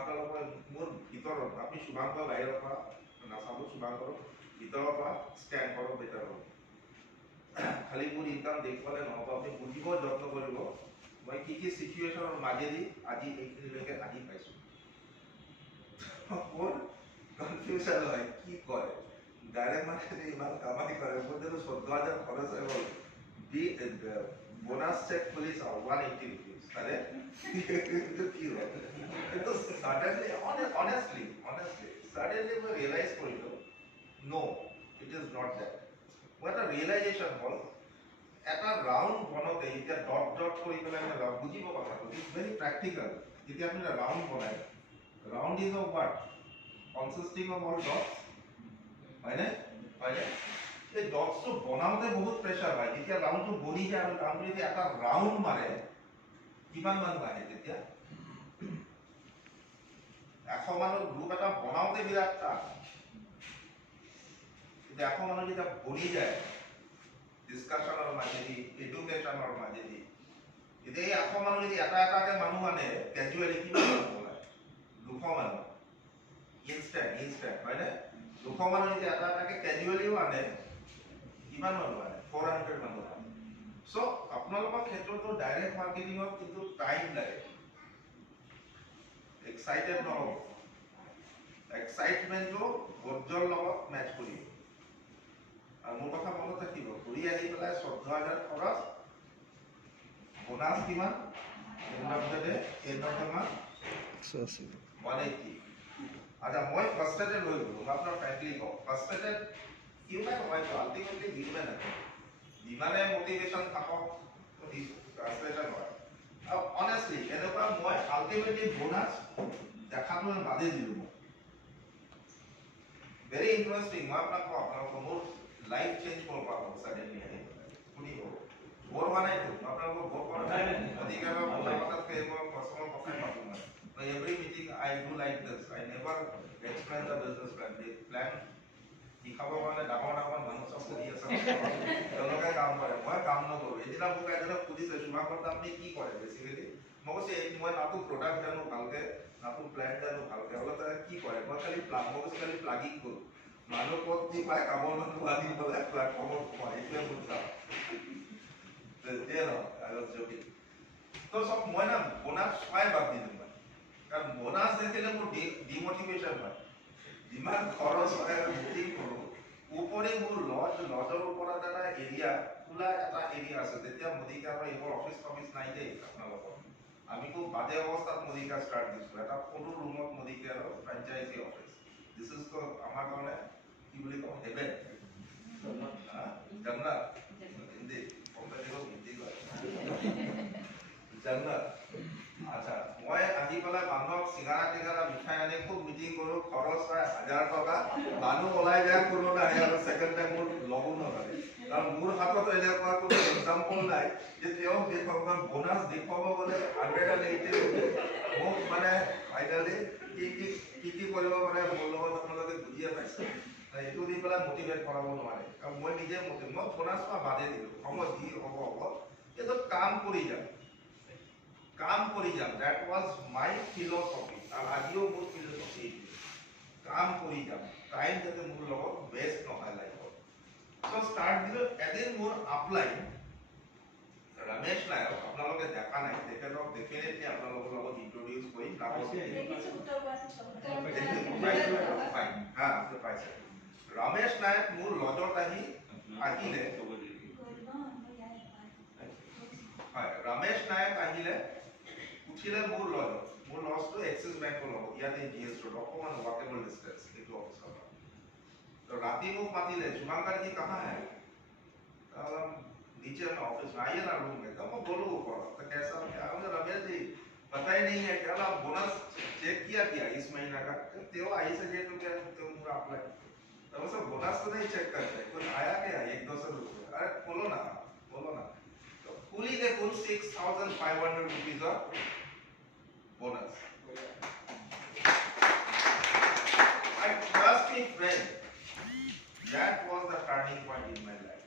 আপোনালোকৰ মোৰ ভিতৰত আপুনি শুভাংকৰ বাহিৰৰ পৰা নাচালো শুভাংকৰ ভিতৰৰ পৰা স্ক্যান কৰক বেটাৰ হ'ব খালি মোৰ ইনকাম দেখুৱালে নহব আপুনি বুজিব যত্ন কৰিব মই কি সিচুৱেচনৰ মাজেদি আজি এইখিনিলৈকে আহি পাইছো মোৰ কনফিউজন হয় কি কৰে ডাইৰেক্ট মানে ইমান কামাই কৰে মোৰ যদি 14,000 খৰচ হৈ গ'ল বি বোনাস চেক পুলিচ 180 rupees আৰে তো কি হয় কিন্তু suddenly honestly suddenly I realized কৰিলো no it is not that what a realization হ'ল এটা রাউন্ড বনাতে এটা ডট ডট কৰি পেলাই না বুজিব কথাটো ইটস ভেরি প্র্যাকটিক্যাল যেতিয়া আপুনি রাউন্ড বনায় round is of what consisting of all dots হয়নে এই ডটসটো বনাওতে বহুত প্ৰেছাৰ হয় যেতিয়া ৰাউন্ডটো বনি যায় আৰু ৰাউন্ডটো যদি এটা ৰাউন্ড মাৰে কিমান মানুহ আহে তেতিয়া 100 মানুহৰ গ্ৰুপ এটা বনাওতে বিৰাট টান কিন্তু এখন মানুহ যেতিয়া ভৰি যায় ডিছকাশ্যনৰ মাজেদি এডুকেশ্যনৰ মাজেদি এতিয়া এই 100 মানুহ যদি এটা এটাকে মানুহ আনে কেজুৱেলি কিমান মানুহ ওলায় 200 মানুহ ইনষ্টেণ্ট হয়নে 200 মানুহ যদি এটা এটাকে কেজুৱেলিও আনে কিমান মানুহ আনে 400 মানুহ আনে চ' আপোনালোকৰ ক্ষেত্ৰতো ডাইৰেক্ট মাৰ্কেটিঙত কিন্তু টাইম লাগে এক্সাইটেড নহ'ব এক্সাইটমেণ্টটো ধৈৰ্যৰ লগত মেচ কৰিব আৰু মোৰ কথা মনত ৰাখিব ঘূৰি আহি পেলাই 14,000 খৰচ বোনাছ কিমান এণ্ড অফ দ্য মান্থ 180 আচ্ছা মই ফাৰ্ষ্টেড লৈ গ'লো মই আপোনাৰ ফ্ৰেংকলি কওঁ ফাৰ্ষ্টেড কিউবাই কমাইছোঁ আল্টিমেটলি দিবনে নাথাকে যিমানে মটিভেশ্যন থাকক ট্ৰান্সলেশ্যন হয় আৰু অনেষ্টলি এনেকুৱা মই আল্টিমেটলি বোনাছ দেখাটো বাদে দিলোঁ মই ভেৰি ইণ্টাৰেষ্টিং মই আপোনাক কওঁ আপোনালোকৰ মোৰ লাইফ চেঞ্জ কৰিব পাৰোঁ ছাডেনলি আহি শুনিব বৰ হোৱা নাই আপোনালোকৰ বৰ কৰা নাই গতিকে মই বোলা কথাতকৈ মই পাৰ্চনেল কথাই পাতোঁ মই every meeting I do like this I never explain the business plan শিকাবৰ কাৰণে ডাঙৰ মানুহ চব বহি আছে তেওঁলোকে কাম কৰে মই কাম নকৰোঁ এদিনা মোক এজনে সুধিছে সুভাষত আপুনি কি কৰে বেচিকেলি মই কৈছোঁ মই নাতো প্ৰডাক্ট জানো ভালকৈ নাতো প্লেন জানো ভালকৈ অলপ কি কৰে মই খালি প্লাগিং কৰোঁ মানুহ ক'ত কি পায় কামৰ মানুহ আনি পেলাই প্লেটফৰ্মত সোমাই এইটোৱে মোৰ কাম তো চব মই না বোনাছ পাই বাদ দিলোঁ মই কাৰণ বোনাছ দেখিলে মোৰ ডিমটিভেশ্যন হয় যিমান খৰচ হয় আৰু মিটিং কৰোঁ উপৰি মোৰ লজৰ ওপৰত এটা এৰিয়া খোলা এটা এৰিয়া আছে যেতিয়া মডিকেয়াৰৰ এইবোৰ অফিচ নাই দেই আপোনালোকৰ আমিতো বাদে অৱস্থাত মডিকেয়াৰ ষ্টাৰ্ট দিছোঁ এটা সৰু ৰুমত মডিকেয়াৰৰ ফ্ৰেঞ্চাইজি অফিচ দিছ ইজ ত আমাৰ কাৰণে কি বুলি কওঁ হেভেন জান্নাত হিন্দী জান্নাত আচ্ছা মই আহি পেলাই মানুহক চিঙাৰা টিঙাৰা মিঠাই আনি খুব মিটিং কৰোঁ খৰচ হয় 1000 টকা মানুহ ওলাই যায় কোনো নাহে আৰু ছেকেণ্ড টাইম মোৰ লগো নালাগে কাৰণ মোৰ হাতত এনেকুৱা কোনো এক্সাম্পল নাই যে তেওঁক দেখুৱাব বোনাছ দেখুৱাব গ'লে 180 মোক মানে ফাইনেলি কি কৰিব পাৰে মোৰ লগত আপোনালোকে বুজিয়ে পাইছে এইটো দি পেলাই মটিভেট কৰাব নোৱাৰে কাৰণ মই নিজে মই বোনাছ মই বাদে দিলোঁ হ'ব যি হ'ব কিন্তু কাম কৰি যাম that was my philosophy and আজিও মোৰ philosophy কাম কৰি যাম টাইম যাতে মোৰ লগত বেষ্ট নহয় লাইফত so start দিলোঁ এদিন মোৰ আপলাইন ৰমেশ নায়ক আপোনালোকে দেখা নাই তেখেতক ডেফিনেটলি আপোনালোকৰ লগত ইন্ট্ৰডিউচ কৰিম ৰমেশ নায়ক মোৰ লজত আহিলে হয় ৰমেশ নায়ক আহিলে উঠিলে মোৰ লজটো এক্সিছ বেংকৰ লগত ইয়াতে জিএছ ৰোড অকণমান ৱাকেবল ডিষ্টেঞ্চ এইটো অফিচৰ পৰা তো ৰাতি মোক মাতিলে শুভঙ্कर जी कहाँ है नीचे में ऑफिस में आइए ना रूम में तो मैं बोलूँ ऊपर तो कैसा क्या रमेश जी पता ही नहीं है क्या बोनस चेक किया इस महीना का तो आई से जे तो क्या तो पूरा अप्लाई तो वो सब बोनस तो नहीं चेक करते कुछ आया क्या 100-200 रुपये अरे बोलो ना तो कुली दे कुल 6,500 rupees of bonus I trust me friend that was the turning point in my life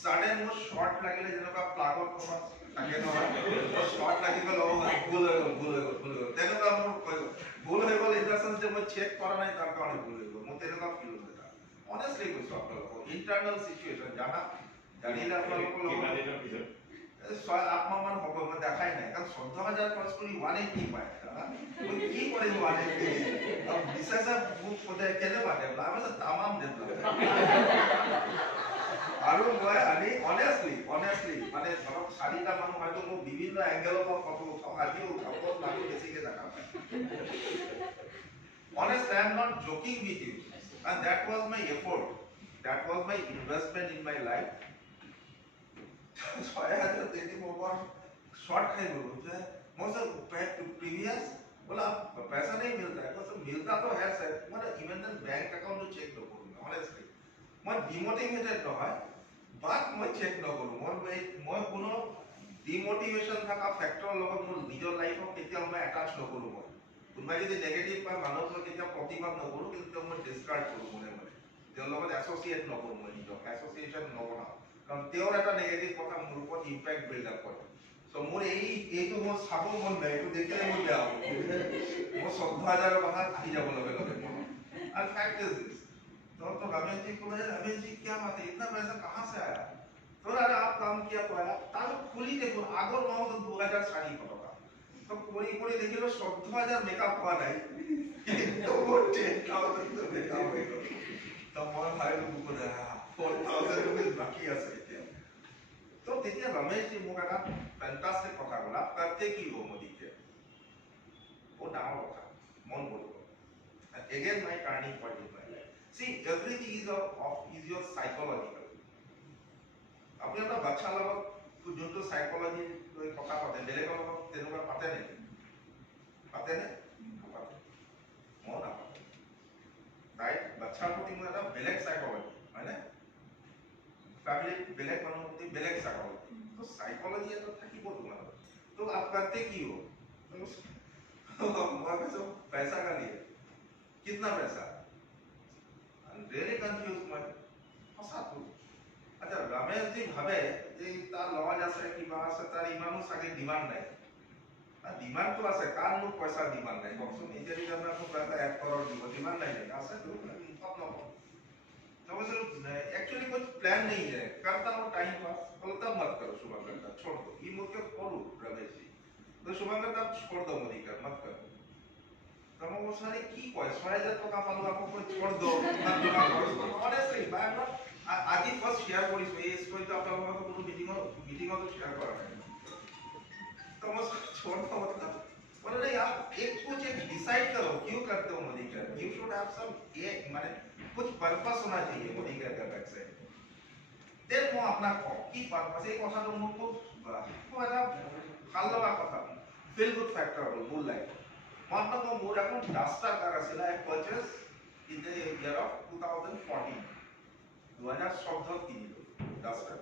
sudden वो short লাগিলে যেনেকুৱা প্লাগত কৰবাত থাকে নহয় short লাগি গ'ল ভুল হৈ গ'ল তেনেকুৱা মোৰ ভুল হৈ গ'ল ইন দা সেন্স যে মই চেক কৰা নাই তাৰ কাৰণে ভুল হৈ গ'ল মোৰ তেনেকুৱা ফিল হৈ যায় অনেষ্টলি কৈছোঁ আপোনালোকক ইণ্টাৰনেল সিচুৱেশ্যন জানিলে আপোনালোকৰ লগত 6-8 মাহমান হ'ব মই দেখাই নাই কাৰণ 14,000 খৰচ কৰি 180 পায় মই কি কৰিম 180 আৰু বিশেষা মোক সোধে কেনেকুৱা ডেভেলপ আমি তামাম ডেভেলপ আৰু মই আনি অনেষ্টলি মানে ধৰক 4টা মানুহ হয়তো মোক বিভিন্ন এংগেলৰ পৰা ফটো উঠাওঁ আজিও উঠাওঁ ক'ত মানুহ বেছিকৈ দেখা পায় honest I am not joking with you and that was my effort that was my investment in my life 6,000 देती मोबाइल शॉर्ट खाई बोलो जो है मुझे प्रीवियस बोला पैसा नहीं मिलता है तो मिलता तो है सर मतलब even the bank account check न करूंगा ऑनेस्टली मैं डिमोटिवेटेड न है बात मैं चेक न करूं मैं कोनो ডিমোটিভেশন থাকা ফ্যাক্টর লগত মোৰ নিজৰ লাইফত কেতিয়াও মই অ্যাটাচ নকৰো মই কোনোবাই যদি নেগেটিভ পায় মানুহক কেতিয়াও প্ৰতিবাদ নকৰো কিন্তু মই ডিসকাৰ্ড কৰো মনে মনে তেওঁৰ লগত এছ'চিয়েট নকৰোঁ, মই নিজক এছ'চিয়েশ্যন নবনাওঁ, কাৰণ তেওঁৰ এটা নেগেটিভ কথা মোৰ ওপৰত ইম্পেক্ট বিল্ড আপ কৰে। চ' মোৰ এইটো মোৰ চাব মন নাই, এইটো দেখিলে মোৰ বেয়া হ'ব, মোৰ 14,000 কথা আহি যাব লগে লগে মনত। And fact is this, तो रमेश जी को रमेश जी क्या बात है, इतना पैसा कहाँ से आया? तो अरे आप काम किया तो आया, तालो खुली देखो, आगोर माहो तो 2,000 टका, तो कोई देखिए लो 14,000 मेकअप हुआ नहीं, तो वो 10,000 तो मेकअप हो गया, तो मैं भाई लोग को रहा 4,000 रुपये बाकी आ सकते हैं। तो देखिए रमेश जी मुझे का फैंटास्टिक कथा बोला, करते की हो मोदी के, वो डाउन होता, मन बोलो। Again, my turning point in my life. See, everything is your psychological. अपने अपना बच्चा लोग जो तो साइकोलॉजी तो एक पता पाते हैं, डेले का लोग तेनों का पाते नहीं, पाते नहीं, मौन आता, राइट? बच्चा को तीनों का बेलेक साइकोलॉजी, है ना? फैमिली बेलेक मानो होती बेलेक साइकोलॉजी, तो साइकोलॉजी है तो थकी बहुत हुआ, तो आप करते की हो? तो वहाँ पे सब पैसा का लिए, कितना पैसा? really confused मैं फंसा तू। अच्छा रमेश जी भावे जे तार लॉज আছে কিবা আছে তার ইমানো সাগে ডিমান্ড নাই, আর ডিমান্ড তো আছে, কার নো পয়সা ডিমান্ড নাই, কখনো নিজে নিজে আমরা খুব টাকা 1 करोड़ দিব, डिमांड नहीं है, আছে तो सब नो। तो वैसे एक्चुअली कुछ प्लान नहीं है, करता हूँ टाइम पास, बोलता मत करो शुभंकर का, छोड़ दो ये मुझे करो रमेश जी, तो शुभंकर का छोड़ दो मोदी का, मत करो। तो मैं वो सारे की कोई 6,000 टका पालो आपको कोई छोड़ दो, मत करो, ऑनेस्टली आई एम नॉट, आज ही फर्स्ट शेयर करिस ये इसको तो आप लोगों को कोनो मीटिंग में तो शेयर करा है, तो मैं छोड़ दो मतलब बोले नहीं आप कुछ एक डिसाइड करो क्यों करते हो मोदी का, यू शुड हैव सम एक माने कुछ पर्पस होना चाहिए मोदी का बैक से, देन मैं अपना की पर्पस एक কথা তো মোক को এটা ভাল লগা কথা feel good factor good life मतलब मोर এখন ডাস্টার কার আছিল I purchase in the year of 2014 2014 কিনিলো ডাস্টার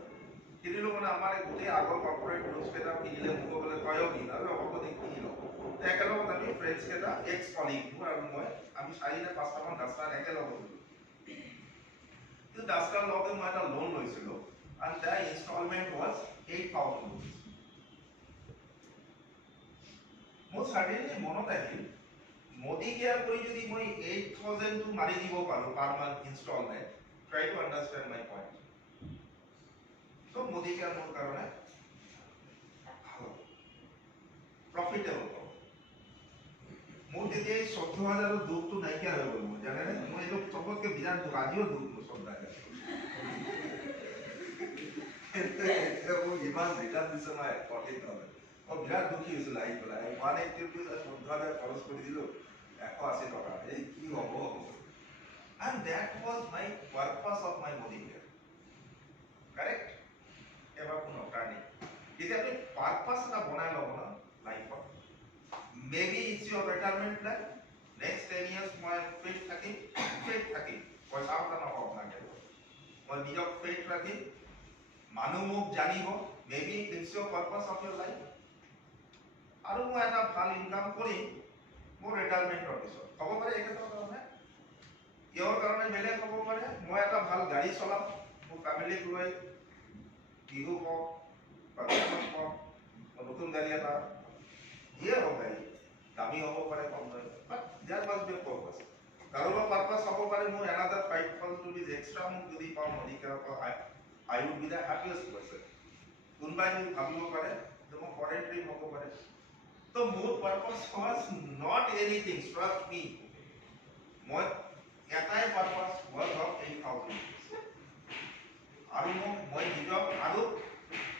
কিনিলো মানে আমার গোটে আগৰ কৰ্পোৰেট গ্ৰুপস কেটা কিনিলে মোক বলে কয়ও কিনা আৰু হ'ব দে কিনিলো একেলগত আমি ফ্ৰেন্ডস কেটা এক্স কলিগ আৰু মই আমি 4 নে 5টা মান ডাস্টার একেলগত ললো তো ডাস্টার লওঁতে মই এটা লোন লৈছিলো and the installment was 8,000 rupees মোৰ সাডেনলি মনত আহিল মোদি কেয়াৰ কৰি যদি মই 8,000 টু মাৰি দিব পাৰো per month installment try to understand my point তো মোদি কেয়াৰ মোৰ কাৰণে ভাল প্ৰফিটেবল হ'ব মোৰ তেতিয়া 14,000 দুখটো নাইকিয়া হৈ গ'ল মই জানেনে মই এইটো চবতকে বিৰাট দুখ আজিও দুখ মোৰ চব লাগে মোৰ ইমান ৰিটাৰ্ণ দিছে মই 14,000 और বিরাট দুখী হৈছিল আহি পেলাই 180 रुपीस 14,000 খরচ করে দিল 180 টাকা এই কি হব and that was my purpose of my Modi care correct এবার কোন টার্নিং যদি আপনি পারপাস না বানায় লব না লাইফত maybe it's your retirement plan next 10 years মই ফিট থাকি পয়সা কথা নহব না কেন মই নিজক ফিট রাখি মানুহ মোক জানিব maybe it's your purpose of your life আৰু মই এটা ভাল ইনকাম কৰি মোৰ ৰিটায়াৰমেন্টৰ পিছত হ'ব পাৰে একেটা কাৰণে ইয়াৰ কাৰণে বেলেগ হ'ব পাৰে মই এটা ভাল গাড়ী চলাম মোৰ ফ্যামিলিক লৈ বিহু হওক প্ৰগ্ৰাম হওক নতুন গাড়ী এটা যিয়ে হওক গাড়ী দামী হ'ব পাৰে কম নহয় but there must be a purpose কাৰোবাৰ পাৰপাছ হ'ব পাৰে মোৰ এনাদাৰ 5,000 rupees এক্সট্ৰা মোক যদি পাওঁ মদিকাৰ পৰা আই উড বি দ্য হ্যাপিয়েষ্ট পাৰসন কোনবাই যদি ভাবিব পাৰে যে মই ফৰেন ট্ৰিপ হ'ব পাৰে तो मोर purpose was not anything trust me মই এটাই পারপাস was of 8,000 আৰু মই নিজক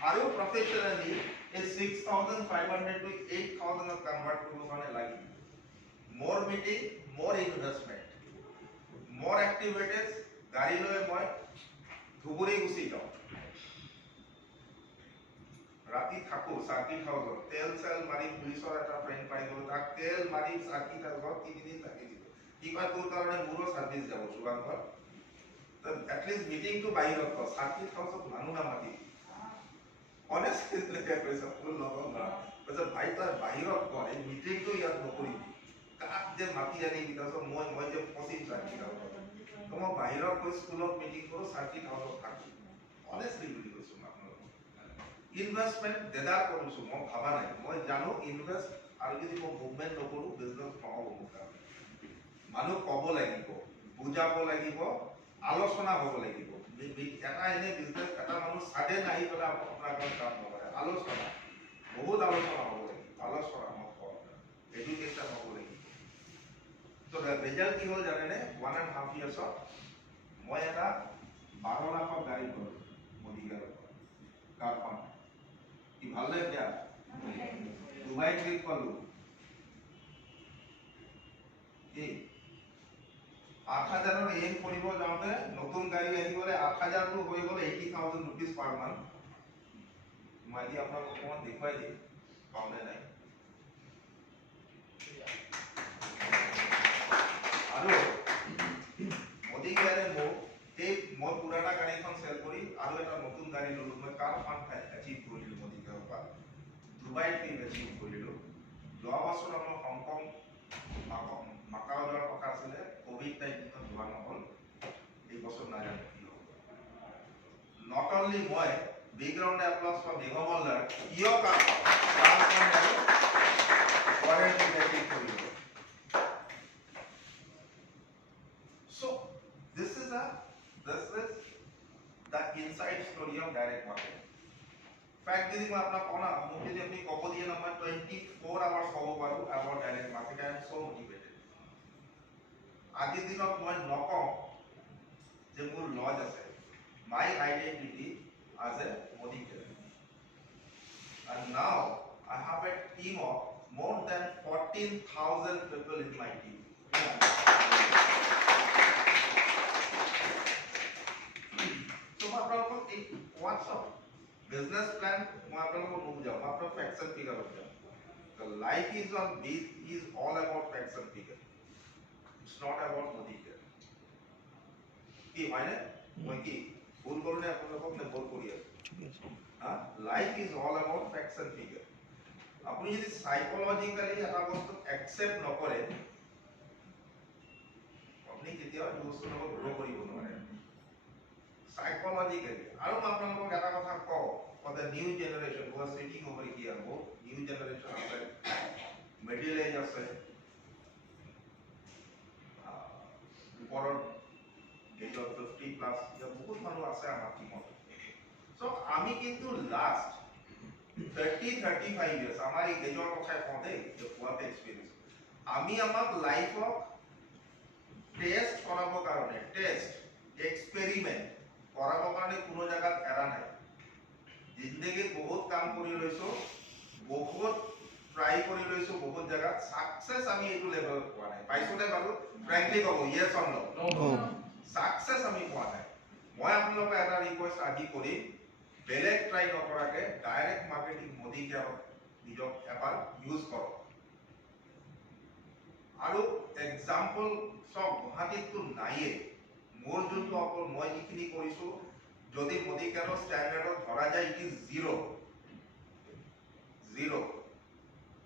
আৰু প্ৰফেশনালি এই 6,500 to 8,000 কনভাৰ্ট কৰিব কাৰণে লাগি more meeting more investment more activities গাড়ী লৈ মই ধুবুৰী গুচি যাওঁ ৰাতি থাকো সাৰ্কিট হাউস তেল সেল মাৰি পুলিশৰ এটা ফ্ৰেন্ড পাই গলো তাক তেল মাৰি সাৰ্কিট হাউস 3 দিন থাকি দিল কি কয় তোৰ কাৰণে মোৰো সাৰ্ভিস যাব সুবাংকৰ তো এটলিস্ট মিটিং তো বাহিৰত ক সার্কিট হাউসত মানুহ না মাতি অনেস্টলি লেকে কৈছে ফুল লগা কৈছে ভাই তই বাহিৰত কৰ এই মিটিং তো ইয়াত নকৰিবি কাক যে মাতি আনি বিকাশত মই যে ফচিম চাৰ্কিট হাউচত তো মই বাহিৰত গৈ স্কুলত মিটিং কৰোঁ চাৰ্কিট হাউচত থাকোঁ অনেষ্টলি বুলি কৈছোঁ আপোনালোকক ইনভেষ্টমেণ্ট দেদাৰ কৰিছোঁ মই ভাবা নাই মই জানো ইনভেষ্ট আৰু যদি মই মুভমেণ্ট নকৰোঁ বিজনেছ নহ'ব মোৰ কাৰণে মানুহ ক'ব লাগিব বুজাব লাগিব আলোচনা হ'ব লাগিব এটা এনে বিজনেছ এটা মানুহ ছাডেন আহি পেলাই আপোনাৰ কাৰণে কাম নকৰে আলোচনা বহুত আলোচনা হ'ব লাগিব আলোচনা এডুকেশ্যন হ'ব লাগিব তো ৰিজাল্ট কি হ'ল জানেনে 1.5 yearsত মই এটা 12 লাখৰ গাড়ী ল'লোঁ মডিকেলৰ কাৰখন কি ভাল লাগে এতিয়া ডুবাই ট্ৰিপ পালোঁ কি 8,000 এম কৰিব যাওঁতে নতুন গাড়ী আহিবলৈ 8,000 টো হৈ গ'ল 80,000 rupees per month মই এতিয়া আপোনাক অকণমান দেখুৱাই দিম পাওঁনে নাই আৰু মোদী গাড়ী মোক এই মই পুৰাণা গাড়ীখন চেল কৰি আৰু এটা নতুন গাড়ী ল'লোঁ মই কাৰ ফাণ্ড এচিভ কৰিলোঁ মোদী গাড়ীৰ পৰা ডুবাই ট্ৰিপ এচিভ কৰিলোঁ যোৱা বছৰ আমাৰ হংকং মাকাও যোৱাৰ কথা আছিলে কোভিড-19ত যোৱা নহ'ল এই বছৰ নাজানো কি হ'ব নট অনলি মই বিগ ৰাউণ্ড এপ্লজ ফৰ মেঘমল্লাৰ কিয় কাম ফৰেন এচিভ কৰিলোঁ So this is the inside story of direct marketing. Fact is, मैं अपना कौन मुझे जब अपनी कॉपो दिया ना मैं 24 hours follow करूँ about direct marketing. I am so motivated. आगे दिन अब मैं नौकों जब वो लॉज है, my identity as a Modi player. And now I have a team of more than 14,000 people in my team. What's up? Business plan, मैं आपको नुक जाऊँ, मैं आपको facts and figure हो जाऊँ. The life is all about facts and figure. It's not about Modi here. कि मायने, मैं कि बोल करो ने आपको लोगों ने बोल करिए. हाँ, life is all about facts and figure. अपनी यदि psychologically आप उसको accept न करें, अपनी कितना जो उसको लोग grow करी बोलना है. Psychologically, I don't know what I call for the new generation who are sitting over here, new generation of middle age of age of 50 plus, बहुत मानो आसे हमारी टीम So, आमी किंतु last 30-35 years, हमारी age of क्या कहते हैं, जो work experience, आमी हमारे life of test कराबो कारोने, test, experiment কৰাবৰ কাৰণে কোনো জায়গাত এৰা নাই জিন্দগীত বহুত কাম কৰি লৈছো বহুত ট্ৰাই কৰি লৈছো বহুত জায়গাত সাকসেস আমি এইটো লেভেলত পোৱা নাই পাইছোনে বাৰু ফ্ৰ্যাঙ্কলি কব ইয়েস অৰ নো সাকসেস আমি পোৱা নাই মই আপোনালোকক এটা ৰিকুৱেষ্ট আজি কৰি বেলেগ ট্ৰাই নকৰাকে ডাইৰেক্ট মাৰ্কেটিং মোদি কেয়াৰত নিজক এবাৰ ইউজ কৰক আৰু এক্সাম্পল সব গুৱাহাটীতটো নাইয়ে मोर जोंतो आपको মই যিখিনি কৰিছো যদি মোদি কেয়াৰৰ স্ট্যান্ডাৰ্ডত ধৰা যায় ইট ইজ জিৰো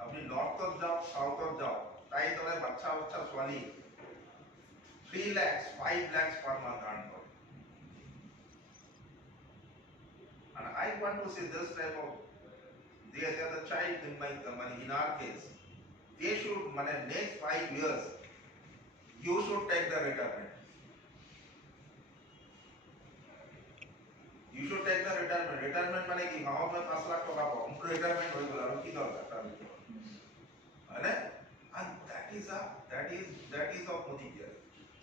আপনি নৰ্থত যাও সাউথত যাও তাই দৰে বাচ্চা ছোৱালী 3 lakhs 5 lakhs per month earn করে and I want to see this type of they are the child in my money in our case they should next 5 years you should take the retirement You should take the retirement. Retirement माने कि माहौल में 5 लाख टका पाओ. उनको retirement हो गया और की दरकार है ना? And that is of Modi care.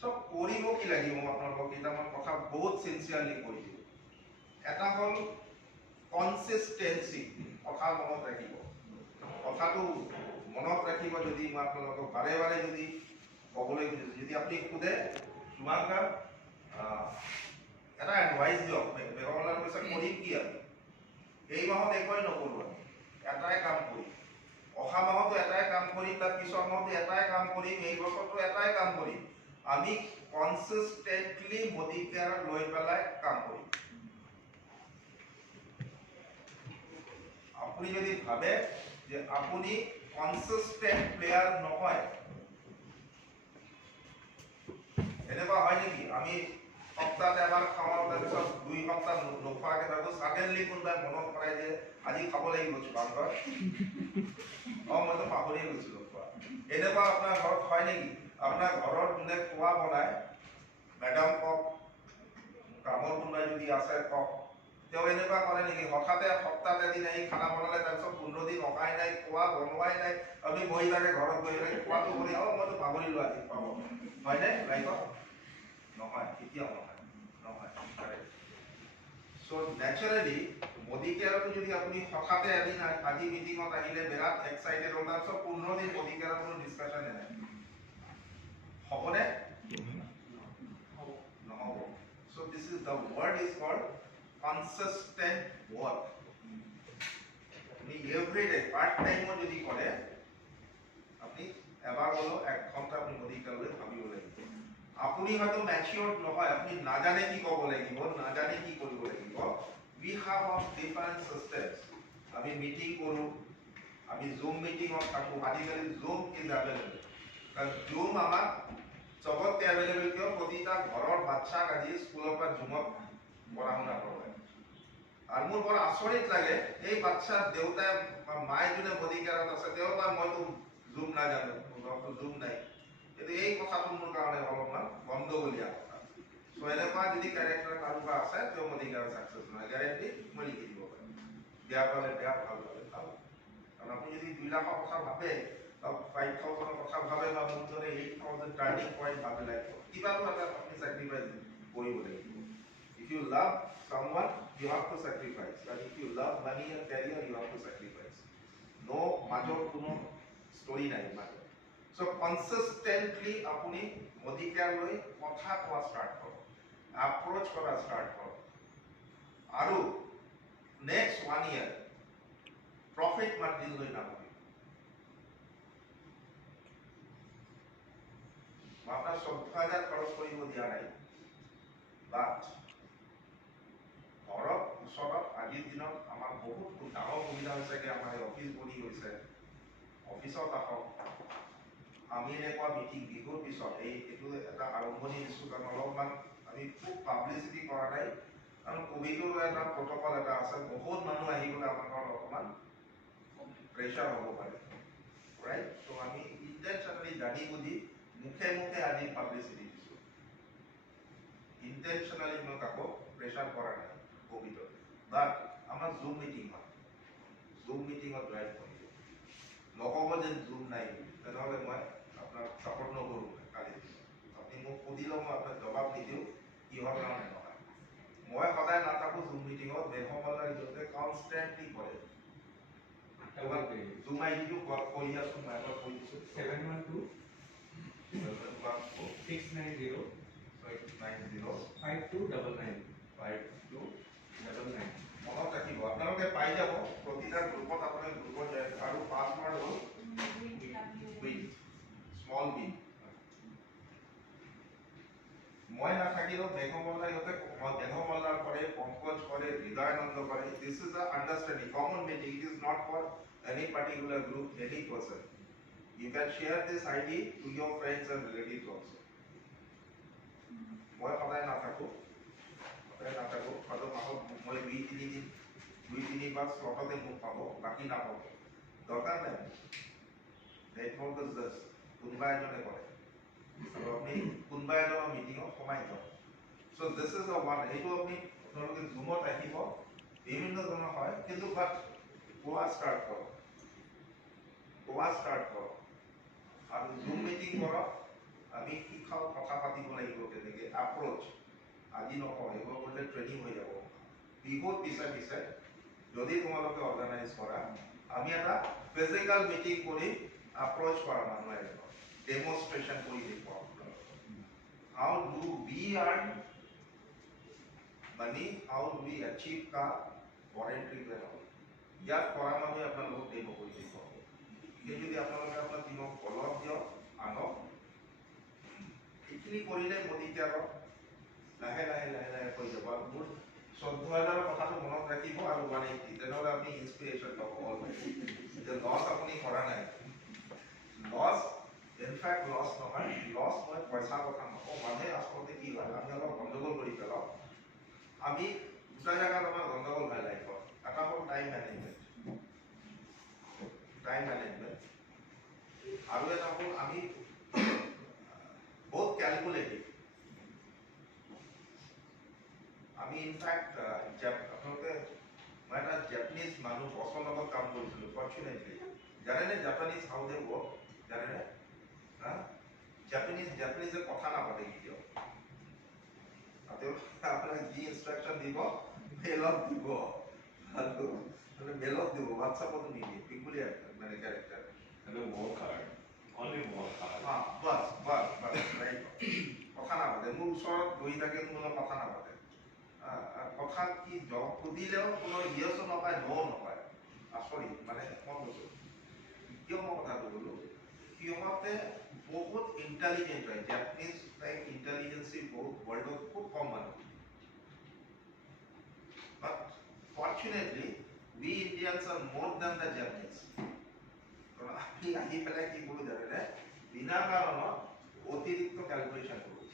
So कोरी वो की लगी हूँ अपना लोग की तमाम कथा बहुत sincerely कोई थी. ऐसा कौन consistency कथा मनोत रखी हो. कथा तो मनोत रखी हो यदि मैं अपना लोग बारे यदि कबूले यदि अपनी खुदे सुमांगा এটা এডভাইস দিয়ক মেঘমলাৰ কৈছে কৰিম কি আমি এই মাহত একোই নকৰো এটাই কাম কৰিম অহা মাহতো এটাই কাম কৰিম তাৰ পিছৰ মাহতো এটাই কাম কৰিম এই বছৰতো এটাই কাম কৰিম আমি কনসিস্টেন্টলি মোদি কেয়াৰত লৈ পেলাই কাম কৰিম আপুনি যদি ভাবে যে আপুনি কনসিস্টেন্ট প্লেয়াৰ নহয় এনেকুৱা হয় নেকি আমি সপ্তাহত এবাৰ খাওঁ তাৰপিছত 2 সপ্তাহ নোখোৱাকে থাকো সাডেনলি কোনোবাই মনত পেলাই দিয়ে আজি খাব লাগিব চুকাংকৰ মইতো পাহৰিয়ে গৈছিলো খোৱা এনেকুৱা আপোনাৰ ঘৰত হয় নেকি আপোনাৰ ঘৰত যোনে খোৱা বনায় মেডাম কওক কামৰ কোনোবাই যদি আছে কওক তেওঁ এনেকুৱা কৰে নেকি হঠাতে সপ্তাহত এদিন আহি খানা বনালে তাৰপিছত 15 দিন অহাই নাই খোৱা বনোৱাই নাই আপুনি বহি থাকে ঘৰত বহি থাকে খোৱাটো কৰি মইতো পাহৰিলো আজি খাব হয়নে লাইফত নহয় কেতিয়াও নহয় so naturally মোদী কেয়াৰটো যদি আপুনি হঠাতে এদিন আজি মিটিঙত আহিলে বিৰাট এক্সাইটেড হ'ল তাৰপিছত 15 দিন মোদী কেয়াৰৰ কোনো ডিছকাশ্যনে নাই হ'বনে নহ'ব so this is the word is called consistent work আপনি every day part time যদি কৰে আপনি এবাৰ হলো 1 ঘন্টা আপনি মোদী কেয়াৰলৈ ভাবিব লাগিব আপুনি হয়তো ম্যাচিউৰড নহয় আপুনি নাজানে কি ক'ব লাগিব নাজানে কি কৰিব লাগিব we have of different systems আমি মিটিং কৰো আমি জুম মিটিংত থাকো আজিকালি জুম ইজ अवेलेबल কাৰণ জুম আমাক জগতে अवेलेबल কিয় প্ৰতিটা ঘৰৰ বাচ্চাক আজি স্কুলৰ পৰা জুমত পঢ়া শুনা কৰে আৰু মোৰ বৰ আচৰিত লাগে এই বাচ্চাৰ দেউতা মায়ে যোনে মোদী কেয়াৰত আছে তেওঁ বা মইতো জুম নাজানো মোৰতো জুম নাই কিন্তু এই কথাটো মোৰ কাৰণে অলপমান গণ্ডগোলীয়া কথা সো এনেকুৱা যদি ক্যাৰেক্টাৰ কাৰোবাৰ আছে তেওঁ মোদী কেয়াৰ সাকসেস নহয় গ্যাৰান্টি মই লিখি দিব পাৰিম বেয়া পালে বেয়া ভাল পালে ভাল কাৰণ আপুনি যদি 2 লাখৰ কথা ভাবে বা 5000ৰ কথা ভাবে বা মোৰ দৰে 8000 টাৰ্নিং পইণ্ট ভাবে লাগিব কিবাটো এটা আপুনি স্যাক্ৰিফাইস কৰিব লাগিব if you love someone you have to sacrifice and if you love money and career you have to sacrifice no major কোনো story নাই major so consistently apuni Modi care লৈ কথা কোৱা ষ্টাৰ্ট কৰক approach কৰা ষ্টাৰ্ট কৰক আৰু next 1 year profit margin লৈ নাভাবিব আপনাৰ 14000 খৰচ কৰিব দিয়া নাই বাট ঘৰত ওচৰত আজিৰ দিনত আমাৰ বহুত ডাঙৰ সুবিধা হৈছে যে আমাৰ অফিস বনি হৈছে অফিসত আহক আমি এনেকুৱা মিটিং বিহুৰ পিছত এইটো এটা আৰম্ভণি দিছো কাৰণ অলপমান আমি খুব পাব্লিচিটি কৰা নাই কাৰণ কোভিডৰ এটা প্ৰটোকল এটা আছে বহুত মানুহ আহিবলৈ আমাৰ ঘৰত অকমান প্ৰেছাৰ হ'ব পাৰে ৰাইট তো আমি ইন্টেনশনালি জানি বুজি মুখে মুখে আজি পাব্লিচিটি দিছো ইন্টেনশনালি মই কাকো প্ৰেছাৰ কৰা নাই কোভিডৰ বাট আমাৰ জুম মিটিঙত ড্ৰাইভ কৰিছো নকব যে জুম নাই তেনেহ'লে মই আপনাৰ সাপোৰ্ট নকৰো কালি আপনি মোক সুধিলো মই আপনাৰ জবাব নিদিও কিহৰ কাৰণে নহয় মই সদায় নাথাকো জুম মিটিঙত মেহমানৰ জতে কনস্ট্যান্টলি কৰে জুম আইডিটো কৈ আছো মই এবাৰ কৈ দিছো 712 690 5299 মনত ৰাখিব আপোনালোকে পাই যাব প্ৰতিটা গ্ৰুপত আপোনাৰ গ্ৰুপত যায় আৰু পাছৱৰ্ড হ'ল small b মই নাথাকিলেও মেঘমল্লা ইহঁতে মেঘমল্লাৰ কৰে পংকজ কৰে হৃদয়ানন্দ কৰে this is the understanding common meeting it is not for any particular group any person you can share this id to your friends and relatives also মই সদায় নাথাকো হয়তো মাহত মই 2-3 বাৰ স্লটতে মোক পাব বাকী নাপাব দৰকাৰ নাই নেটৱৰ্ক ইজ জাষ্ট কোনোবা এজনে কৰে আৰু আপুনি কোনোবা এজনৰ মিটিঙত সোমাই যাওক so this is a one এইটো আপুনি আপোনালোকে জুমত আহিব বিভিন্ন ধৰণৰ হয় কিন্তু বাট কোৱা ষ্টাৰ্ট কৰক আৰু জুম মিটিং কৰক আমি শিক্ষক কথা পাতিব লাগিব কেনেকৈ এপ্ৰোচ আজি নকওঁ এইবোৰ কৰিলে ট্ৰেইনিং হৈ যাব বিহুৰ পিছে যদি তোমালোকে অৰ্গানাইজ কৰা আমি এটা ফিজিক্যাল মিটিং কৰি এপ্ৰোচ কৰা মানুহ এজনক ডেমনস্ট্ৰেশন কৰি দেখুৱাও how do we earn money how do we achieve ka voluntary plan ইয়াত কৰা মানুহে আপোনালোকক ডেমো কৰি দেখুৱাব এই যদি আপোনালোকে আপোনাৰ টিমক ফলক দিয়ক আনক এইখিনি কৰিলে মোদী কেয়াৰত লাহে কৰি যাব আৰু মোৰ 14000 কথাটো মনত ৰাখিব আৰু 180 তেনেহ'লে আপুনি ইনস্পিৰেশ্যন পাব অলৱেজ যে লছ আপুনি কৰা নাই লছ ইনফ্যাক্ট লস নহয়, লস মই পইচা কথা নকওঁ, মানে আচলতে কি হয় আমি অলপ গণ্ডগোল কৰি পেলাওঁ। আমি দুটা জায়গাত আমাৰ গণ্ডগোল হয় লাইফত। এটা হ'ল টাইম ম্যানেজমেন্ট, আৰু এটা হ'ল আমি বহুত ক্যালকুলেটিভ। আমি ইনফ্যাক্ট আপোনালোকে মই এটা জাপানিজ মানুহ বছৰ লগত কাম কৰিছিলোঁ ফৰ্চুনেটলি। জানেনে জাপানিজ হাউ দে ৱৰ্ক? জানেনে? জাপানিজে কথা নাপাতে কেতিয়াও। আপোনাক যি ইনষ্ট্ৰাকশ্যন দিব মেলত দিব, আৰু মেলত দিব, হোৱাটছআপত নিদিয়ে। পিকুলিয়াৰ মানে character. work hard. Only work hard. Bus কথা নাপাতে। মোৰ ওচৰত বহি থাকে, মোৰ লগত কথা নাপাতে। কথা কি জব সুধিলেও কোনো ইয়েছো নাপায়, নো নাপায়। আচৰিত মানে মই কৈছোঁ কিয় মই কথাটো ক'লো, সিহঁতে বহুত ইণ্টেলিজেণ্ট হয়। জাপানিজ টাইপ ইণ্টেলিজেন্সি বহুত ৱৰ্ল্ডত খুব কম মানুহ। বাট fortunately we Indians are more than the Japanese. আমি আহি পেলাই কি কৰোঁ জানেনে? বিনা কাৰণত অতিৰিক্ত ক্যালকুলেশন কৰোঁ।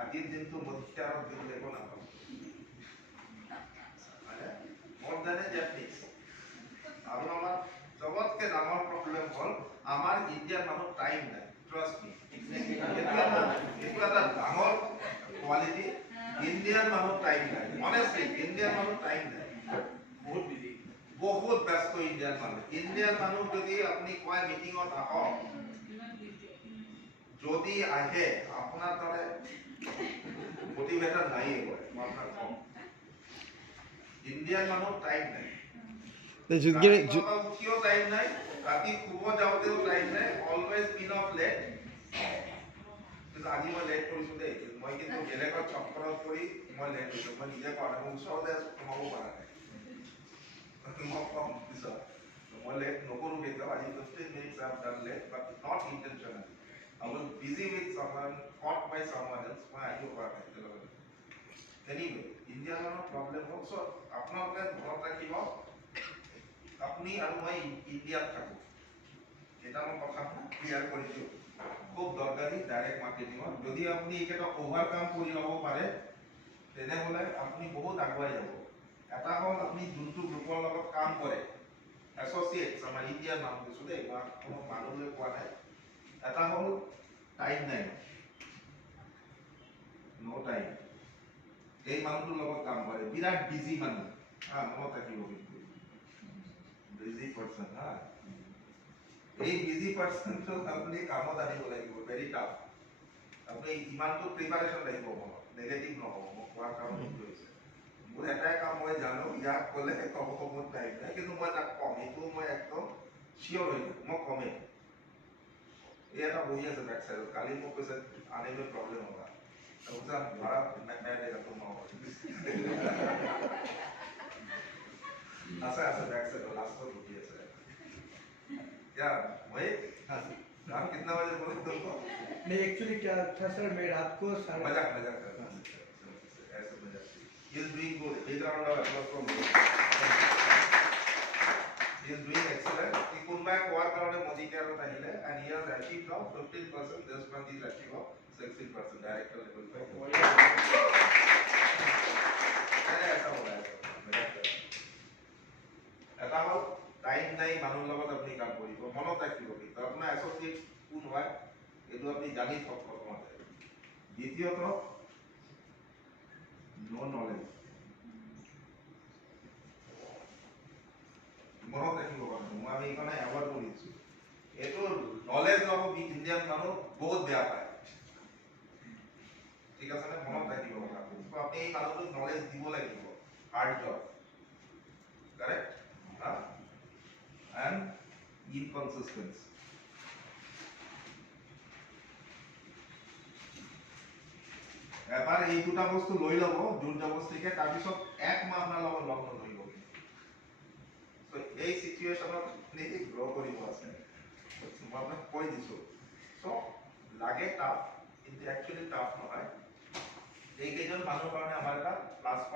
আজিৰ দিনটো মধ্যৰাত দিন একো নাপাওঁ। more than a Japanese. আৰু আমাৰ চবতকে ডাঙৰ প্ৰব্লেম হ'ল আমাৰ ইণ্ডিয়াৰ মানুহ টাইম নাই। ট্ৰাষ্ট মি, এইটো এটা ডাঙৰ কোৱালিটি। ইণ্ডিয়ান মানুহ টাইম নাই, অনেষ্টলি ইণ্ডিয়ান মানুহ টাইম নাই, বহুত বিজি, বহুত ব্যস্ত ইণ্ডিয়ান মানুহ। ইণ্ডিয়ান মানুহ যদি আপুনি কয় মিটিঙত আহক, যদি আহে আপোনাৰ দৰে মোটিভেটৰ নাই হয়। মই আপোনাক কওঁ ইণ্ডিয়ান মানুহ টাইম নাই। উঠিও টাইম নাই, ৰাতি শুব যাওঁতেও টাইম নাই, অলৱেজ বিন অফ লেট। কিন্তু আজি মই লেট কৰিছোঁ দেই, মই কিন্তু বেলেগত চক্কৰত কৰি মই লেট হৈছোঁ। মই নিজে কৰা নাই, মোৰ ওচৰতে সোমাব পৰা নাই। মই কম পিছত মই লেট নকৰোঁ কেতিয়াও। আজি 15 minutes I have done late, but not intentionally. I was busy with someone, caught by someone else. মই আহিব পৰা নাই তেওঁলোকে। Anyway, ইণ্ডিয়াৰ মানুহ প্ৰব্লেম হ'ল। চ' আপোনালোকে মনত ৰাখিব, আপুনি আৰু মই ইণ্ডিয়াত থাকোঁ। এটা মই কথা ক্লিয়াৰ কৰিছোঁ, খুব দৰকাৰী ডাইৰেক্ট মাৰ্কেটিঙত। যদি আপুনি এইকেইটা অভাৰকাম কৰি ল'ব পাৰে, তেনেহ'লে আপুনি বহুত আগুৱাই যাব। এটা হ'ল আপুনি যোনটো গ্ৰুপৰ লগত কাম কৰে, এছ'চিয়েটছ, আমাৰ ইণ্ডিয়াৰ নাম কৈছোঁ দেই, মই কোনো মানুহলৈ কোৱা নাই। এটা হ'ল টাইম নাই, ন' টাইম। এই মানুহটোৰ লগত কাম কৰে, বিৰাট বিজি মানুহ। মনত ৰাখিব কিন্তু বিজি পাৰ্চন। এই বিজি পাৰ্চনটোক আপুনি কামত আনিব লাগিব, ভেৰি টাফ। আপুনি ইমানটো প্ৰিপাৰেশ্যন লাগিব মনত, নেগেটিভ নহ'ব। মোক কোৱাৰ কাৰণ এইটো হৈছে, মোৰ এটাই কাম মই জানো, ইয়াক ক'লে কম সময়ত টাইম নাই, কিন্তু মই তাক কম, এইটো মই একদম চিয়'ৰ হৈ যাম, মই কমেই। এই এটা বহি আছে বেক চাইডত, কালি মোক কৈছে আনিলে প্ৰব্লেম হ'ব। ভাড়া मैं देगा तुम আছে बैक से लास्ट में रुकी है क्या वही रात कितना बजे बोले तुमको? नहीं एक्चुअली क्या था सर, मैं रात को मजाक कर रहा ऐसे मजाक। he is doing good, big round of applause from him. He is doing excellent. He could back work around a Modi care of Tahile, and he has achieved now 15%. This month he is achieved 16% director level. ऐसा हो रहा है এটা হ'ল time নাই, মানুহৰ লগত আপুনি কাম কৰিব। মনত ৰাখিব কিন্তু আপোনাৰ এছ'চিয়েট কোন হয় এইটো আপুনি জানি থওক প্ৰথমতে। দ্বিতীয়ত ন' নলেজ, মনত ৰাখিব কথাটো। মই আমি এইকাৰণে এৱাৰ্ড কৰি দিছোঁ। এইটো নলেজ নহ'ব, ইণ্ডিয়ান মানুহ বহুত বেয়া পায়, ঠিক আছে নে? মনত ৰাখিব কথাটো। আপুনি এই মানুহটোক নলেজ দিব লাগিব, hard job, correct, and inconsistency. এবাৰ এই দুটা বস্তু লৈ ল'ব জোৰ জবস্তিকে, তাৰপিছত এক মাহ আপোনাৰ লগত লগ নধৰিব। এই চিটুৱেশ্যনত আপুনি গ্ৰ' কৰিব আছে, মই আপোনাক কৈ দিছোঁ। চ' লাগে টাফ, কিন্তু একচুৱেলি টাফ নহয়। এইকেইজন মানুহৰ কাৰণে আমাৰ এটা প্লাছ পইণ্ট